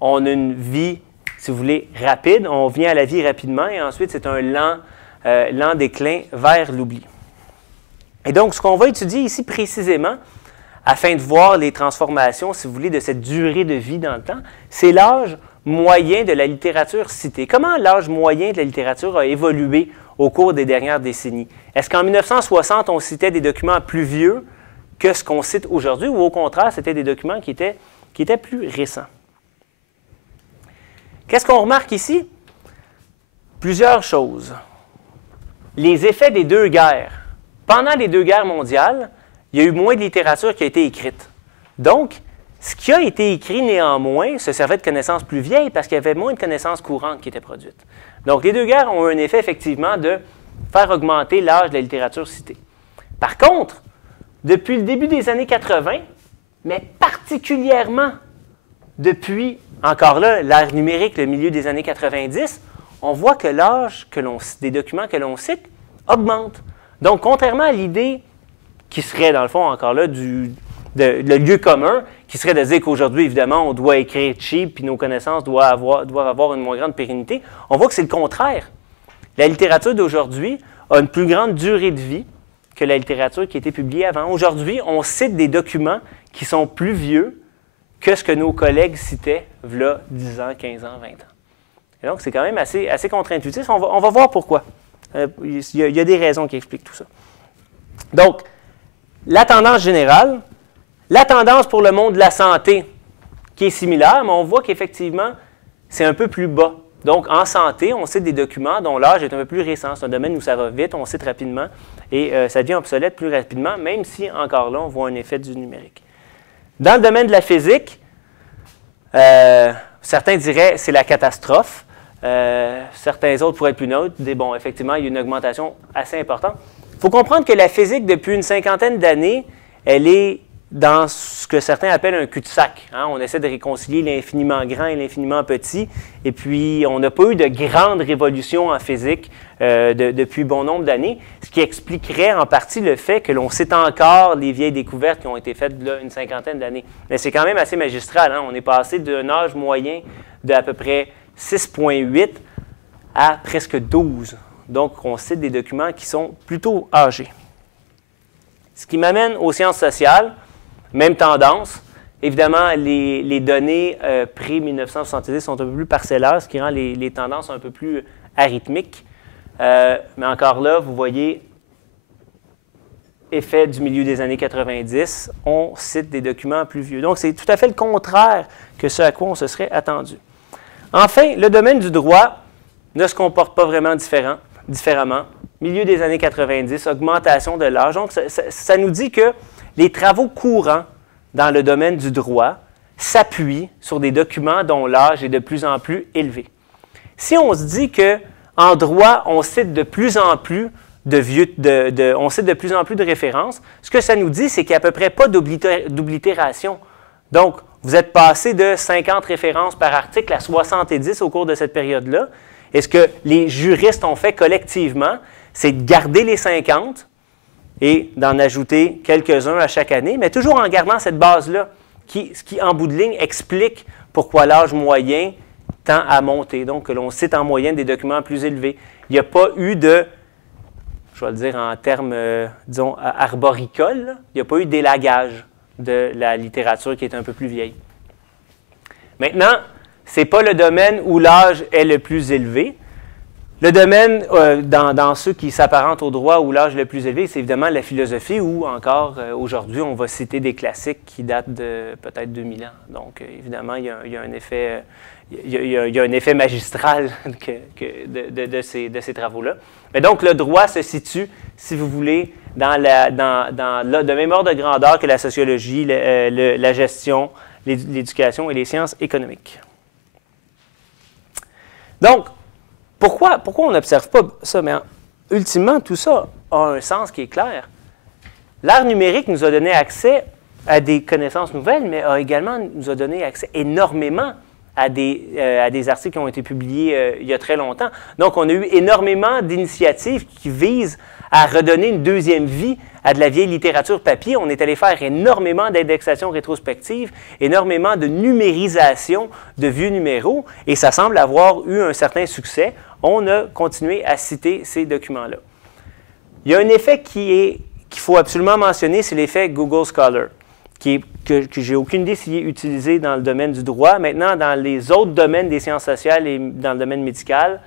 On a une vie, si vous voulez, rapide. On vient à la vie rapidement et ensuite, c'est un lent déclin vers l'oubli. Et donc, ce qu'on va étudier ici précisément, afin de voir les transformations, si vous voulez, de cette durée de vie dans le temps, c'est l'âge moyen de la littérature citée. Comment l'âge moyen de la littérature a évolué au cours des dernières décennies? Est-ce qu'en 1960, on citait des documents plus vieux que ce qu'on cite aujourd'hui, ou au contraire, c'était des documents qui étaient plus récents? Qu'est-ce qu'on remarque ici? Plusieurs choses. Les effets des 2 guerres. Pendant les 2 guerres mondiales, il y a eu moins de littérature qui a été écrite. Donc, ce qui a été écrit néanmoins se servait de connaissances plus vieilles parce qu'il y avait moins de connaissances courantes qui étaient produites. Donc, les 2 guerres ont eu un effet, effectivement, de faire augmenter l'âge de la littérature citée. Par contre, depuis le début des années 80, mais particulièrement depuis, encore là, l'ère numérique, le milieu des années 90, on voit que l'âge des documents que l'on cite augmente. Donc, contrairement à l'idée qui serait, dans le fond, encore là, le lieu commun, qui serait de dire qu'aujourd'hui, évidemment, on doit écrire cheap, puis nos connaissances doivent avoir une moins grande pérennité, on voit que c'est le contraire. La littérature d'aujourd'hui a une plus grande durée de vie que la littérature qui a été publiée avant. Aujourd'hui, on cite des documents qui sont plus vieux que ce que nos collègues citaient il y a 10 ans, 15 ans, 20 ans. Et donc, c'est quand même assez contre-intuitif. On va voir pourquoi. Il y a des raisons qui expliquent tout ça. Donc, la tendance générale, la tendance pour le monde de la santé, qui est similaire, mais on voit qu'effectivement, c'est un peu plus bas. Donc, en santé, on cite des documents dont l'âge est un peu plus récent. C'est un domaine où ça va vite, on cite rapidement, et ça devient obsolète plus rapidement, même si, encore là, on voit un effet du numérique. Dans le domaine de la physique, certains diraient que c'est la catastrophe. Certains autres pourraient être plus neutres. Bon, effectivement, il y a une augmentation assez importante. Il faut comprendre que la physique, depuis une 50aine d'années, elle est dans ce que certains appellent un cul-de-sac. Hein? On essaie de réconcilier l'infiniment grand et l'infiniment petit, et puis on n'a pas eu de grande révolution en physique depuis bon nombre d'années, ce qui expliquerait en partie le fait que l'on cite encore les vieilles découvertes qui ont été faites là, une 50aine d'années. Mais c'est quand même assez magistral. Hein? On est passé d'un âge moyen d'à peu près 6,8 à presque 12. Donc, on cite des documents qui sont plutôt âgés. Ce qui m'amène aux sciences sociales, même tendance. Évidemment, les données pré-1970 sont un peu plus parcellaires, ce qui rend les tendances un peu plus arythmiques. Mais encore là, vous voyez, effet du milieu des années 90, on cite des documents plus vieux. Donc, c'est tout à fait le contraire que ce à quoi on se serait attendu. Enfin, le domaine du droit ne se comporte pas vraiment différemment. Milieu des années 90, augmentation de l'âge. Donc, ça nous dit que les travaux courants dans le domaine du droit s'appuient sur des documents dont l'âge est de plus en plus élevé. Si on se dit qu'en droit, on cite de plus en plus de références, ce que ça nous dit, c'est qu'il n'y a à peu près pas d'oblitération. Donc, vous êtes passé de 50 références par article à 70 au cours de cette période-là. Et ce que les juristes ont fait collectivement, c'est de garder les 50 et d'en ajouter quelques-uns à chaque année, mais toujours en gardant cette base-là. ce qui, en bout de ligne, explique pourquoi l'âge moyen tend à monter. Donc, que l'on cite en moyenne des documents plus élevés. Il n'y a pas eu de, je vais le dire en termes, disons, arboricoles, il n'y a pas eu d'élagage de la littérature qui est un peu plus vieille. Maintenant, ce n'est pas le domaine où l'âge est le plus élevé. Le domaine, dans ceux qui s'apparentent au droit où l'âge est le plus élevé, c'est évidemment la philosophie où encore aujourd'hui, on va citer des classiques qui datent de peut-être 2000 ans. Donc, évidemment, il y a un effet, il y a un effet magistral de ces travaux-là. Mais donc, le droit se situe, si vous voulez, dans le même ordre de grandeur que la sociologie, la gestion, l'éducation et les sciences économiques. Donc, pourquoi on n'observe pas ça? Mais ultimement, tout ça a un sens qui est clair. L'ère numérique nous a donné accès à des connaissances nouvelles, mais nous a donné accès énormément à des articles qui ont été publiés il y a très longtemps. Donc, on a eu énormément d'initiatives qui visent à redonner une deuxième vie à de la vieille littérature papier. On est allé faire énormément d'indexation rétrospective, énormément de numérisation de vieux numéros, et ça semble avoir eu un certain succès. On a continué à citer ces documents-là. Il y a un effet qu'il faut absolument mentionner, c'est l'effet Google Scholar, que j'ai aucune idée s'il est utilisé dans le domaine du droit. Maintenant, dans les autres domaines des sciences sociales et dans le domaine médical,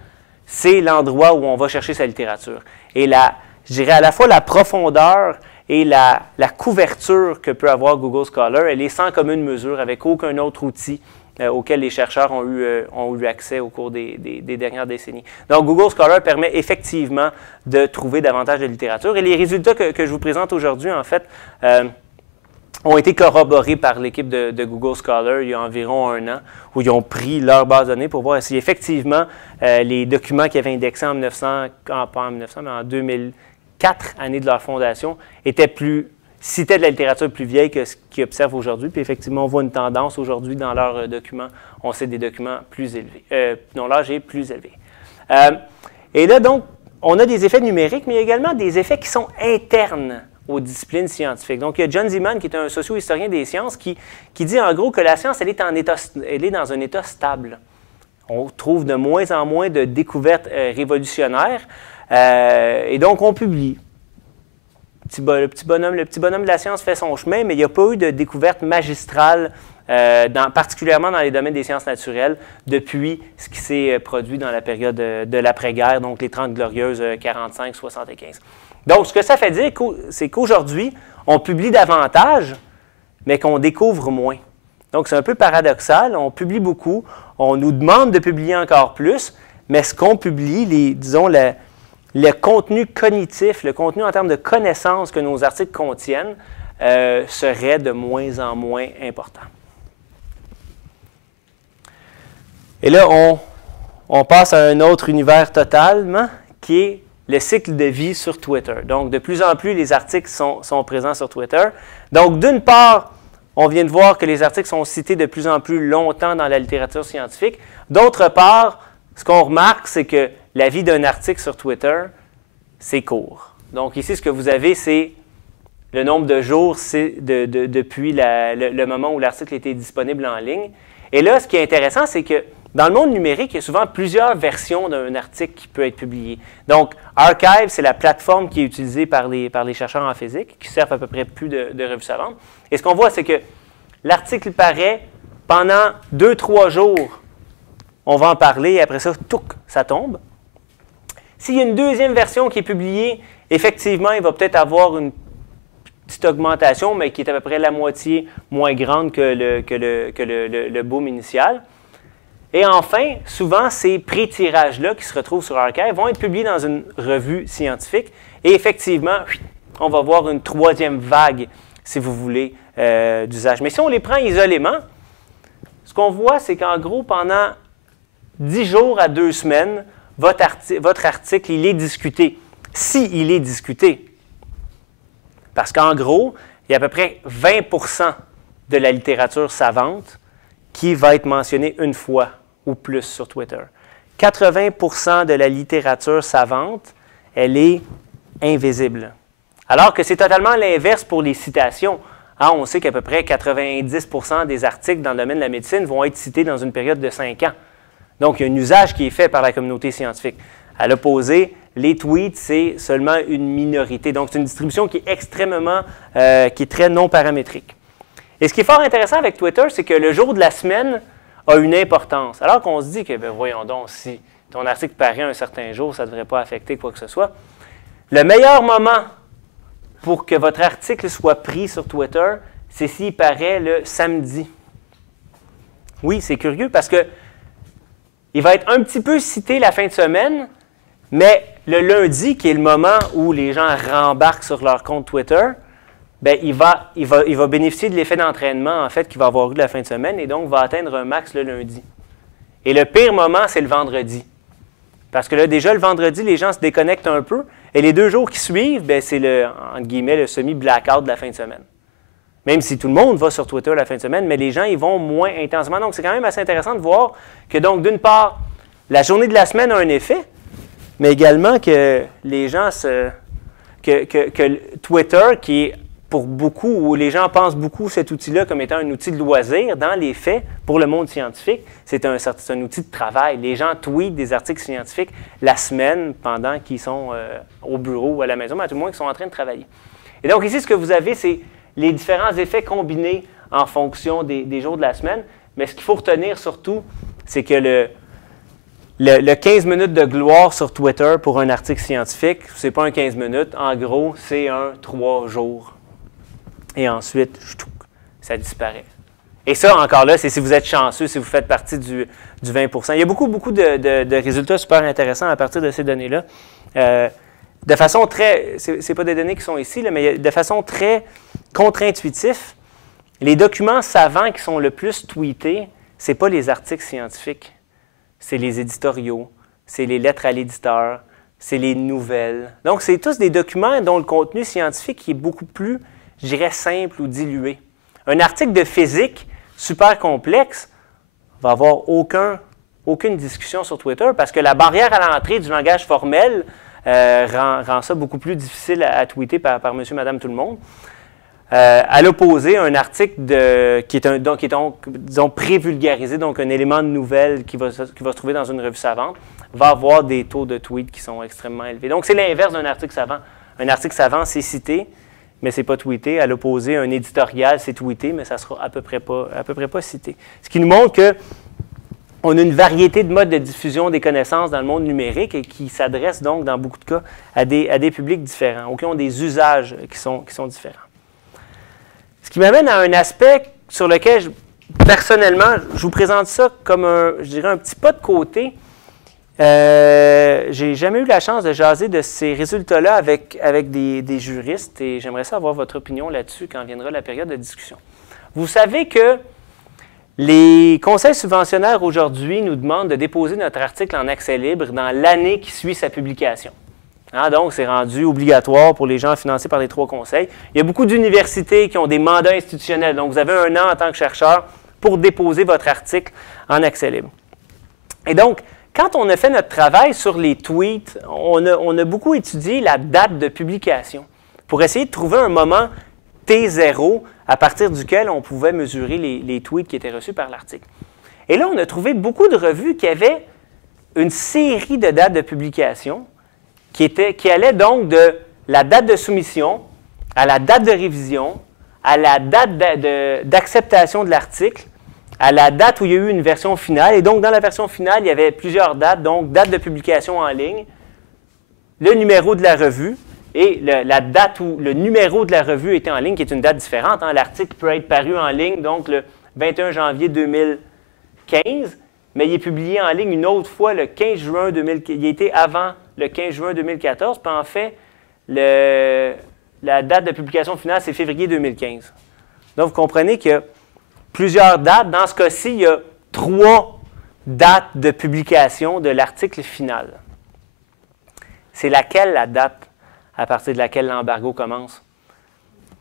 c'est l'endroit où on va chercher sa littérature. Et je dirais à la fois la profondeur et la couverture que peut avoir Google Scholar, elle est sans commune mesure avec aucun autre outil auquel les chercheurs ont eu accès au cours des dernières décennies. Donc, Google Scholar permet effectivement de trouver davantage de littérature. Et les résultats que je vous présente aujourd'hui, en fait, ont été corroborés par l'équipe de Google Scholar il y a environ 1 an, où ils ont pris leur base de données pour voir si effectivement les documents qu'ils avaient indexés en 2004, année de leur fondation, citaient de la littérature plus vieille que ce qu'ils observent aujourd'hui. Puis effectivement, on voit une tendance aujourd'hui dans leurs documents. On cite des documents plus élevés, dont l'âge est plus élevé. Et là, donc, on a des effets numériques, mais il y a également des effets qui sont internes aux disciplines scientifiques. Donc, il y a John Zeman, qui est un socio-historien des sciences, qui dit en gros que la science, elle est dans un état stable. On trouve de moins en moins de découvertes révolutionnaires, et donc on publie. Le petit bonhomme de la science fait son chemin, mais il n'y a pas eu de découverte magistrale, particulièrement dans les domaines des sciences naturelles, depuis ce qui s'est produit dans la période de l'après-guerre, donc les 30 glorieuses 45-75. Donc, ce que ça fait dire, c'est qu'aujourd'hui, on publie davantage, mais qu'on découvre moins. Donc, c'est un peu paradoxal. On publie beaucoup, on nous demande de publier encore plus, mais ce qu'on publie, disons, le contenu cognitif, le contenu en termes de connaissances que nos articles contiennent, serait de moins en moins important. Et là, on passe à un autre univers totalement, qui est le cycle de vie sur Twitter. Donc, de plus en plus, les articles sont présents sur Twitter. Donc, d'une part, on vient de voir que les articles sont cités de plus en plus longtemps dans la littérature scientifique. D'autre part, ce qu'on remarque, c'est que la vie d'un article sur Twitter, c'est court. Donc, ici, ce que vous avez, c'est le nombre de jours depuis le moment où l'article était disponible en ligne. Et là, ce qui est intéressant, c'est que dans le monde numérique, il y a souvent plusieurs versions d'un article qui peut être publié. Donc, Archive, c'est la plateforme qui est utilisée par les chercheurs en physique, qui servent à peu près plus de revues savantes. Et ce qu'on voit, c'est que l'article paraît pendant 2-3 jours, on va en parler, et après ça, touc, ça tombe. S'il y a une deuxième version qui est publiée, effectivement, il va peut-être avoir une petite augmentation, mais qui est à peu près la moitié moins grande que le boom initial. Et enfin, souvent, ces pré-tirages-là qui se retrouvent sur Archive vont être publiés dans une revue scientifique. Et effectivement, on va voir une troisième vague, si vous voulez, d'usage. Mais si on les prend isolément, ce qu'on voit, c'est qu'en gros, pendant 10 jours à 2 semaines, votre article, il est discuté. S'il est discuté. Parce qu'en gros, il y a à peu près 20% de la littérature savante qui va être mentionnée une fois ou plus sur Twitter. 80% de la littérature savante, elle est invisible. Alors que c'est totalement l'inverse pour les citations. Hein, on sait qu'à peu près 90% des articles dans le domaine de la médecine vont être cités dans une période de 5 ans. Donc, il y a un usage qui est fait par la communauté scientifique. À l'opposé, les tweets, c'est seulement une minorité. Donc, c'est une distribution qui est extrêmement, qui est très non paramétrique. Et ce qui est fort intéressant avec Twitter, c'est que le jour de la semaine a une importance. Alors qu'on se dit que, bien, voyons donc, si ton article paraît un certain jour, ça ne devrait pas affecter quoi que ce soit. Le meilleur moment pour que votre article soit pris sur Twitter, c'est s'il paraît le samedi. Oui, c'est curieux parce que il va être un petit peu cité la fin de semaine, mais le lundi, qui est le moment où les gens rembarquent sur leur compte Twitter, bien, il va bénéficier de l'effet d'entraînement, en fait, qui va avoir eu la fin de semaine, et donc va atteindre un max le lundi. Et le pire moment, c'est le vendredi. Parce que là, déjà, le vendredi, les gens se déconnectent un peu, et les 2 jours qui suivent, bien, c'est le, entre guillemets, le semi-blackout de la fin de semaine. Même si tout le monde va sur Twitter la fin de semaine, mais les gens y vont moins intensément. Donc, c'est quand même assez intéressant de voir que, donc, d'une part, la journée de la semaine a un effet, mais également que les gens que Twitter, qui est pour beaucoup, où les gens pensent beaucoup cet outil-là comme étant un outil de loisir, dans les faits, pour le monde scientifique, c'est un outil de travail. Les gens tweetent des articles scientifiques la semaine pendant qu'ils sont au bureau ou à la maison, mais à tout le moins qu'ils sont en train de travailler. Et donc ici, ce que vous avez, c'est les différents effets combinés en fonction des jours de la semaine. Mais ce qu'il faut retenir surtout, c'est que le 15 minutes de gloire sur Twitter pour un article scientifique, ce n'est pas un 15 minutes. En gros, c'est un 3 jours. Et ensuite, ça disparaît. Et ça, encore là, c'est si vous êtes chanceux, si vous faites partie du 20 %. Il y a beaucoup de résultats super intéressants à partir de ces données-là. De façon très, c'est pas des données qui sont ici, là, mais de façon très contre-intuitive, les documents savants qui sont le plus tweetés, ce n'est pas les articles scientifiques, c'est les éditoriaux, c'est les lettres à l'éditeur, c'est les nouvelles. Donc, c'est tous des documents dont le contenu scientifique est beaucoup plus, je dirais, simple ou dilué. Un article de physique super complexe va avoir aucune discussion sur Twitter parce que la barrière à l'entrée du langage formel rend ça beaucoup plus difficile à tweeter par monsieur, madame, tout le monde. À l'opposé, un article qui est donc, disons, prévulgarisé, donc un élément de nouvelle qui va se trouver dans une revue savante, va avoir des taux de tweets qui sont extrêmement élevés. Donc, c'est l'inverse d'un article savant. Un article savant, c'est cité, mais ce n'est pas tweeté. À l'opposé, un éditorial, c'est tweeté, mais ça ne sera à peu près pas cité. Ce qui nous montre qu'on a une variété de modes de diffusion des connaissances dans le monde numérique et qui s'adressent donc, dans beaucoup de cas, à des publics différents, ou qui ont des usages qui sont différents. Ce qui m'amène à un aspect sur lequel, personnellement, je vous présente ça comme un petit pas de côté. J'ai jamais eu la chance de jaser de ces résultats-là avec des juristes et j'aimerais savoir votre opinion là-dessus quand viendra la période de discussion. Vous savez que les conseils subventionnaires aujourd'hui nous demandent de déposer notre article en accès libre dans l'année qui suit sa publication. Hein, donc, c'est rendu obligatoire pour les gens financés par les 3 conseils. Il y a beaucoup d'universités qui ont des mandats institutionnels. Donc, vous avez 1 an en tant que chercheur pour déposer votre article en accès libre. Et donc, quand on a fait notre travail sur les tweets, on a beaucoup étudié la date de publication pour essayer de trouver un moment T0 à partir duquel on pouvait mesurer les tweets qui étaient reçus par l'article. Et là, on a trouvé beaucoup de revues qui avaient une série de dates de publication qui allait donc de la date de soumission à la date de révision, à la date d'acceptation de l'article, à la date où il y a eu une version finale. Et donc, dans la version finale, il y avait plusieurs dates, donc date de publication en ligne, le numéro de la revue et la date où le numéro de la revue était en ligne, qui est une date différente. Hein. L'article peut être paru en ligne, donc le 21 janvier 2015, mais il est publié en ligne une autre fois le 15 juin 2015. Il était avant le 15 juin 2014, puis en fait, la date de publication finale, c'est février 2015. Donc, vous comprenez qu'il y a plusieurs dates. Dans ce cas-ci, il y a 3 dates de publication de l'article final. C'est laquelle la date à partir de laquelle l'embargo commence?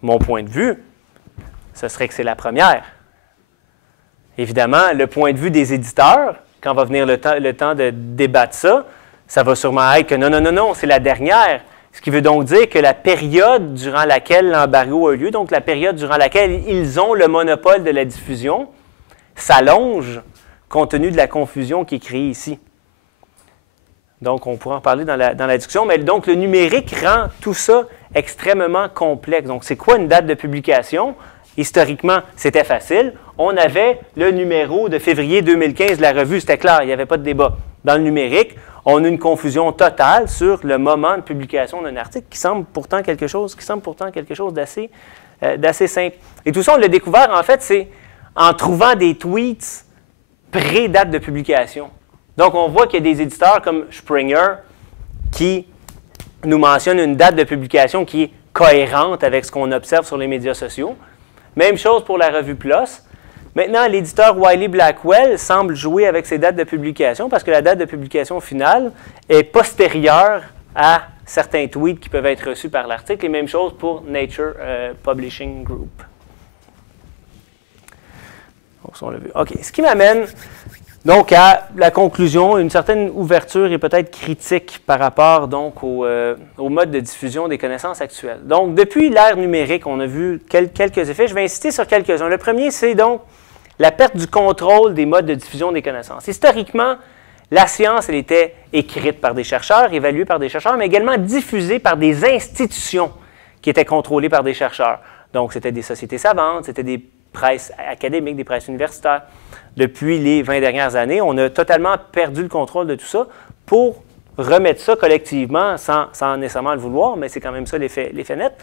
Mon point de vue, ce serait que c'est la première. Évidemment, le point de vue des éditeurs, quand va venir le temps de débattre ça, ça va sûrement être que non, c'est la dernière. Ce qui veut donc dire que la période durant laquelle l'embargo a lieu, donc la période durant laquelle ils ont le monopole de la diffusion, s'allonge compte tenu de la confusion qui est créée ici. Donc, on pourra en parler dans la discussion, mais donc le numérique rend tout ça extrêmement complexe. Donc, c'est quoi une date de publication? Historiquement, c'était facile. On avait le numéro de février 2015 de la revue, c'était clair, il n'y avait pas de débat. Dans le numérique, on a une confusion totale sur le moment de publication d'un article qui semble pourtant quelque chose d'assez simple. Et tout ça, on l'a découvert, en fait, c'est en trouvant des tweets pré-date de publication. Donc, on voit qu'il y a des éditeurs comme Springer qui nous mentionnent une date de publication qui est cohérente avec ce qu'on observe sur les médias sociaux. Même chose pour la revue PLOS. Maintenant, l'éditeur Wiley-Blackwell semble jouer avec ses dates de publication parce que la date de publication finale est postérieure à certains tweets qui peuvent être reçus par l'article. Et même chose pour Nature Publishing Group. OK. Ce qui m'amène donc à la conclusion, une certaine ouverture et peut-être critique par rapport donc au mode de diffusion des connaissances actuelles. Donc, depuis l'ère numérique, on a vu quelques effets. Je vais insister sur quelques-uns. Le premier, c'est donc la perte du contrôle des modes de diffusion des connaissances. Historiquement, la science, elle était écrite par des chercheurs, évaluée par des chercheurs, mais également diffusée par des institutions qui étaient contrôlées par des chercheurs. Donc, c'était des sociétés savantes, c'était des presses académiques, des presses universitaires. Depuis les 20 dernières années, on a totalement perdu le contrôle de tout ça pour remettre ça collectivement, sans nécessairement le vouloir, mais c'est quand même ça l'effet net,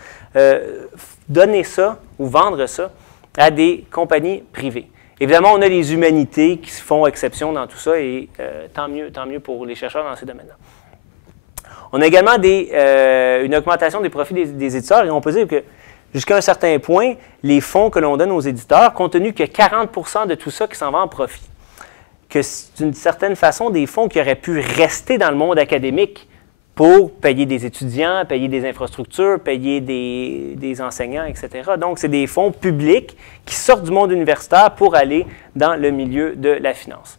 donner ça ou vendre ça à des compagnies privées. Évidemment, on a les humanités qui font exception dans tout ça et tant mieux pour les chercheurs dans ces domaines-là. On a également une augmentation des profits des éditeurs et on peut dire que jusqu'à un certain point, les fonds que l'on donne aux éditeurs, compte tenu que 40 de tout ça qui s'en va en profit, que c'est d'une certaine façon des fonds qui auraient pu rester dans le monde académique pour payer des étudiants, payer des infrastructures, payer des enseignants, etc. Donc, c'est des fonds publics qui sortent du monde universitaire pour aller dans le milieu de la finance.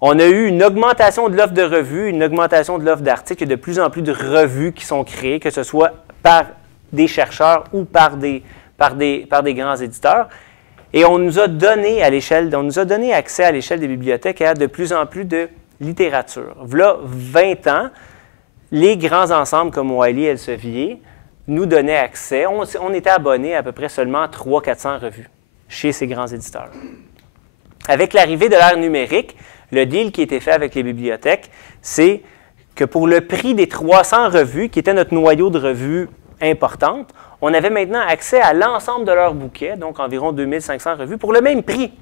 On a eu une augmentation de l'offre de revues, une augmentation de l'offre d'articles, il y a de plus en plus de revues qui sont créées, que ce soit par des chercheurs ou par des grands éditeurs. Et on nous a donné accès à l'échelle des bibliothèques à de plus en plus de littérature. Voilà 20 ans, les grands ensembles comme Wiley et Elsevier nous donnaient accès. On était abonnés à peu près seulement à 300-400 revues chez ces grands éditeurs. Avec l'arrivée de l'ère numérique, le deal qui a été fait avec les bibliothèques, c'est que pour le prix des 300 revues, qui était notre noyau de revues importante, on avait maintenant accès à l'ensemble de leur bouquet, donc environ 2500 revues, pour le même prix.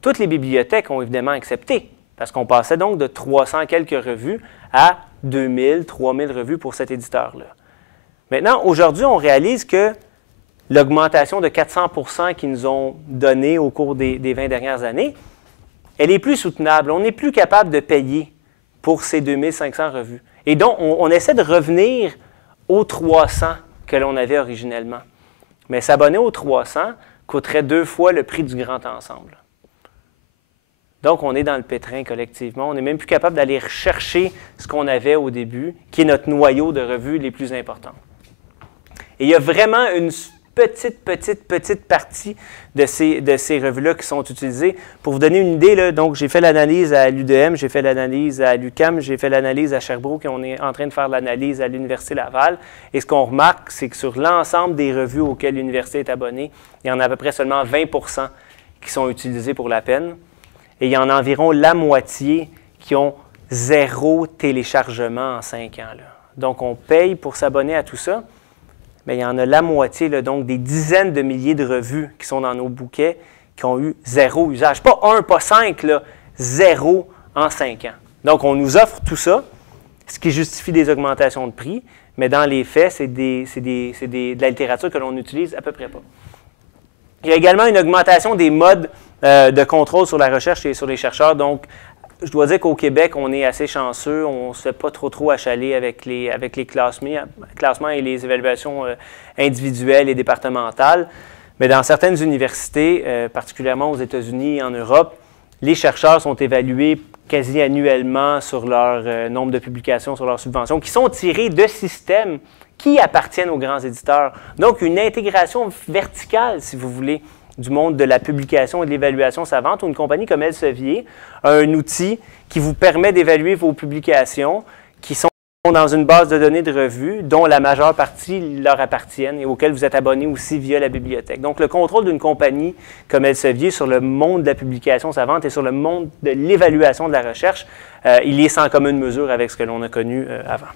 Toutes les bibliothèques ont évidemment accepté, parce qu'on passait donc de 300 quelques revues à 2000, 3000 revues pour cet éditeur-là. Maintenant, aujourd'hui, on réalise que l'augmentation de 400 % qu'ils nous ont donnée au cours des 20 dernières années, elle est plus soutenable. On n'est plus capable de payer pour ces 2500 revues. Et donc, on essaie de revenir aux 300 que l'on avait originellement. Mais s'abonner aux 300 coûterait 2 fois le prix du grand ensemble. Donc, on est dans le pétrin collectivement. On n'est même plus capable d'aller rechercher ce qu'on avait au début, qui est notre noyau de revues les plus importants. Et il y a vraiment une petite partie de ces revues-là qui sont utilisées. Pour vous donner une idée, là, donc j'ai fait l'analyse à l'UDM, j'ai fait l'analyse à l'UQAM, j'ai fait l'analyse à Sherbrooke et on est en train de faire l'analyse à l'Université Laval. Et ce qu'on remarque, c'est que sur l'ensemble des revues auxquelles l'université est abonnée, il y en a à peu près seulement 20 % qui sont utilisées pour la peine. Et il y en a environ la moitié qui ont 0 téléchargement en 5 ans. Là. Donc, on paye pour s'abonner à tout ça. Mais il y en a la moitié, là, donc des dizaines de milliers de revues qui sont dans nos bouquets qui ont eu 0 usage. Pas 1, pas 5, là, 0 en 5 ans. Donc, on nous offre tout ça, ce qui justifie des augmentations de prix, mais dans les faits, c'est de la littérature que l'on n'utilise à peu près pas. Il y a également une augmentation des modes de contrôle sur la recherche et sur les chercheurs. Donc, je dois dire qu'au Québec, on est assez chanceux. On ne se fait pas trop achaler avec les classements et les évaluations individuelles et départementales. Mais dans certaines universités, particulièrement aux États-Unis et en Europe, les chercheurs sont évalués quasi annuellement sur leur nombre de publications, sur leurs subventions, qui sont tirées de systèmes qui appartiennent aux grands éditeurs. Donc, une intégration verticale, si vous voulez, du monde de la publication et de l'évaluation savante, où une compagnie comme Elsevier a un outil qui vous permet d'évaluer vos publications qui sont dans une base de données de revues dont la majeure partie leur appartiennent et auxquelles vous êtes abonné aussi via la bibliothèque. Donc, le contrôle d'une compagnie comme Elsevier sur le monde de la publication savante et sur le monde de l'évaluation de la recherche, il est sans commune mesure avec ce que l'on a connu avant.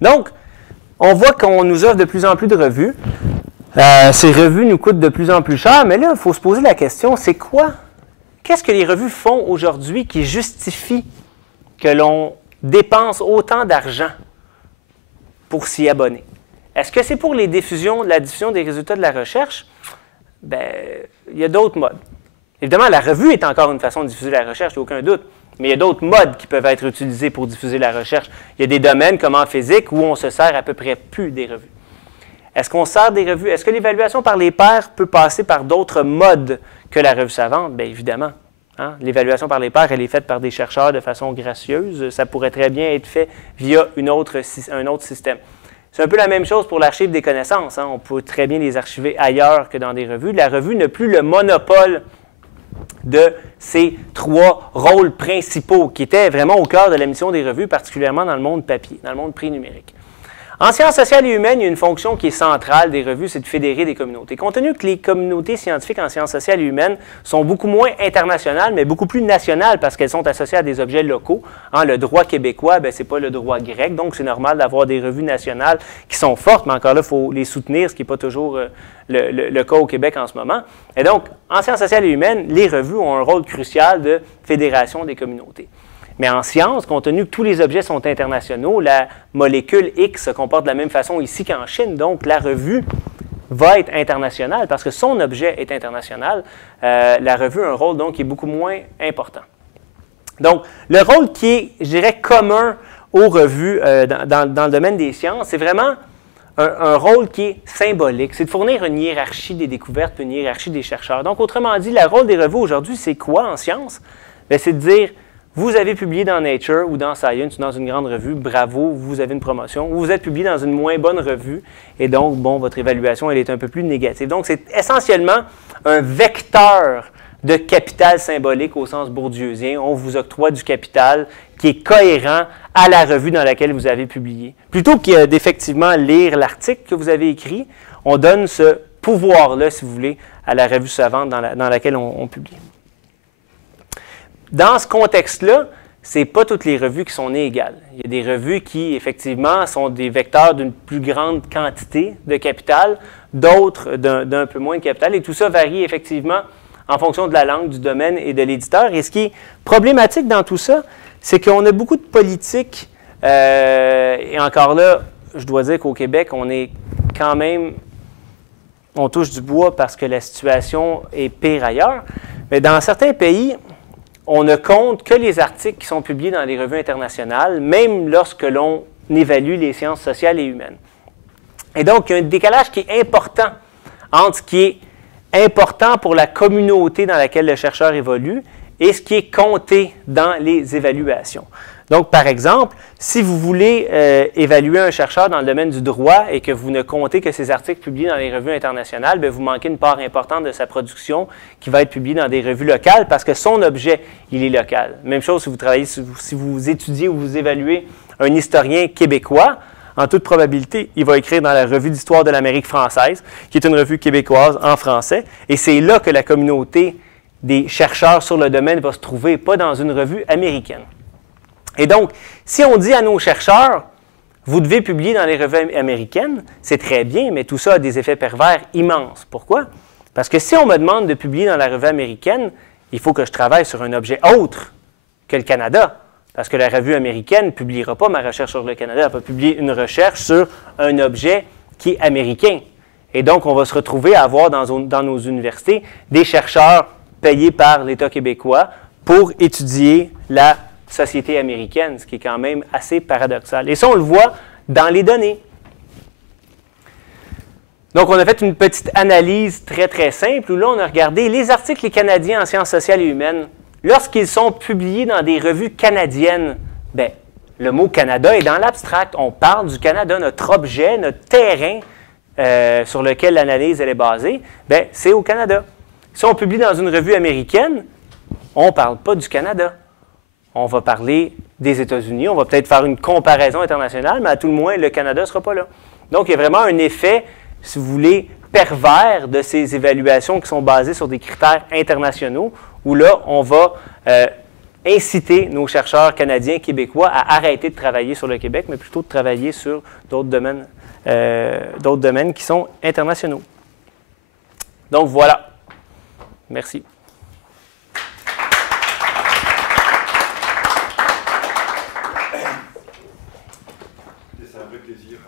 Donc, on voit qu'on nous offre de plus en plus de revues. Ces revues nous coûtent de plus en plus cher, mais là, il faut se poser la question, c'est quoi? Qu'est-ce que les revues font aujourd'hui qui justifie que l'on dépense autant d'argent pour s'y abonner? Est-ce que c'est pour la diffusion des résultats de la recherche? Bien, il y a d'autres modes. Évidemment, la revue est encore une façon de diffuser la recherche, il n'y a aucun doute. Mais il y a d'autres modes qui peuvent être utilisés pour diffuser la recherche. Il y a des domaines comme en physique où on se sert à peu près plus des revues. Est-ce qu'on sert des revues? Est-ce que l'évaluation par les pairs peut passer par d'autres modes que la revue savante? Bien évidemment. Hein? L'évaluation par les pairs, elle est faite par des chercheurs de façon gracieuse. Ça pourrait très bien être fait via un autre système. C'est un peu la même chose pour l'archive des connaissances. Hein? On peut très bien les archiver ailleurs que dans des revues. La revue n'a plus le monopole de ces trois rôles principaux qui étaient vraiment au cœur de la mission des revues, particulièrement dans le monde papier, dans le monde pré-numérique. En sciences sociales et humaines, il y a une fonction qui est centrale des revues, c'est de fédérer des communautés. Compte tenu que les communautés scientifiques en sciences sociales et humaines sont beaucoup moins internationales, mais beaucoup plus nationales parce qu'elles sont associées à des objets locaux. Hein, le droit québécois, ce n'est pas le droit grec, donc c'est normal d'avoir des revues nationales qui sont fortes, mais encore là, il faut les soutenir, ce qui n'est pas toujours le cas au Québec en ce moment. Et donc, en sciences sociales et humaines, les revues ont un rôle crucial de fédération des communautés. Mais en sciences, compte tenu que tous les objets sont internationaux, la molécule X se comporte de la même façon ici qu'en Chine. Donc, la revue va être internationale parce que son objet est international. La revue a un rôle donc qui est beaucoup moins important. Donc, le rôle qui est, je dirais, commun aux revues dans le domaine des sciences, c'est vraiment un rôle qui est symbolique. C'est de fournir une hiérarchie des découvertes, une hiérarchie des chercheurs. Donc, autrement dit, le rôle des revues aujourd'hui, c'est quoi en sciences? C'est de dire, vous avez publié dans Nature ou dans Science ou dans une grande revue, bravo, vous avez une promotion. Ou vous êtes publié dans une moins bonne revue et donc, bon, votre évaluation, elle est un peu plus négative. Donc, c'est essentiellement un vecteur de capital symbolique au sens bourdieusien. On vous octroie du capital qui est cohérent à la revue dans laquelle vous avez publié. Plutôt que d'effectivement lire l'article que vous avez écrit, on donne ce pouvoir-là, si vous voulez, à la revue savante dans laquelle on publie. Dans ce contexte-là, ce n'est pas toutes les revues qui sont nées égales. Il y a des revues qui, effectivement, sont des vecteurs d'une plus grande quantité de capital, d'autres d'un peu moins de capital, et tout ça varie effectivement en fonction de la langue, du domaine et de l'éditeur. Et ce qui est problématique dans tout ça, c'est qu'on a beaucoup de politiques, et encore là, je dois dire qu'au Québec, on est quand même, on touche du bois parce que la situation est pire ailleurs, mais dans certains pays, on ne compte que les articles qui sont publiés dans les revues internationales, même lorsque l'on évalue les sciences sociales et humaines. Et donc, il y a un décalage qui est important entre ce qui est important pour la communauté dans laquelle le chercheur évolue et ce qui est compté dans les évaluations. Donc, par exemple, si vous voulez évaluer un chercheur dans le domaine du droit et que vous ne comptez que ses articles publiés dans les revues internationales, bien, vous manquez une part importante de sa production qui va être publiée dans des revues locales parce que son objet, il est local. Même chose si vous travaillez, si vous étudiez ou vous évaluez un historien québécois, en toute probabilité, il va écrire dans la Revue d'histoire de l'Amérique française, qui est une revue québécoise en français, et c'est là que la communauté des chercheurs sur le domaine va se trouver, pas dans une revue américaine. Et donc, si on dit à nos chercheurs, vous devez publier dans les revues américaines, c'est très bien, mais tout ça a des effets pervers immenses. Pourquoi? Parce que si on me demande de publier dans la revue américaine, il faut que je travaille sur un objet autre que le Canada. Parce que la revue américaine ne publiera pas ma recherche sur le Canada, elle va publier une recherche sur un objet qui est américain. Et donc, on va se retrouver à avoir dans nos universités des chercheurs payés par l'État québécois pour étudier la société américaine, ce qui est quand même assez paradoxal. Et ça, on le voit dans les données. Donc, on a fait une petite analyse très, très simple où là, on a regardé les articles canadiens en sciences sociales et humaines Lorsqu'ils sont publiés dans des revues canadiennes, bien, le mot Canada est dans l'abstract. On parle du Canada, notre objet, notre terrain sur lequel l'analyse elle est basée, bien, c'est au Canada. Si on publie dans une revue américaine, on ne parle pas du Canada. On va parler des États-Unis, on va peut-être faire une comparaison internationale, mais à tout le moins, le Canada ne sera pas là. Donc, il y a vraiment un effet, si vous voulez, pervers de ces évaluations qui sont basées sur des critères internationaux, où là, on va inciter nos chercheurs canadiens, québécois à arrêter de travailler sur le Québec, mais plutôt de travailler sur d'autres domaines qui sont internationaux. Donc, voilà. Merci. C'est un vrai plaisir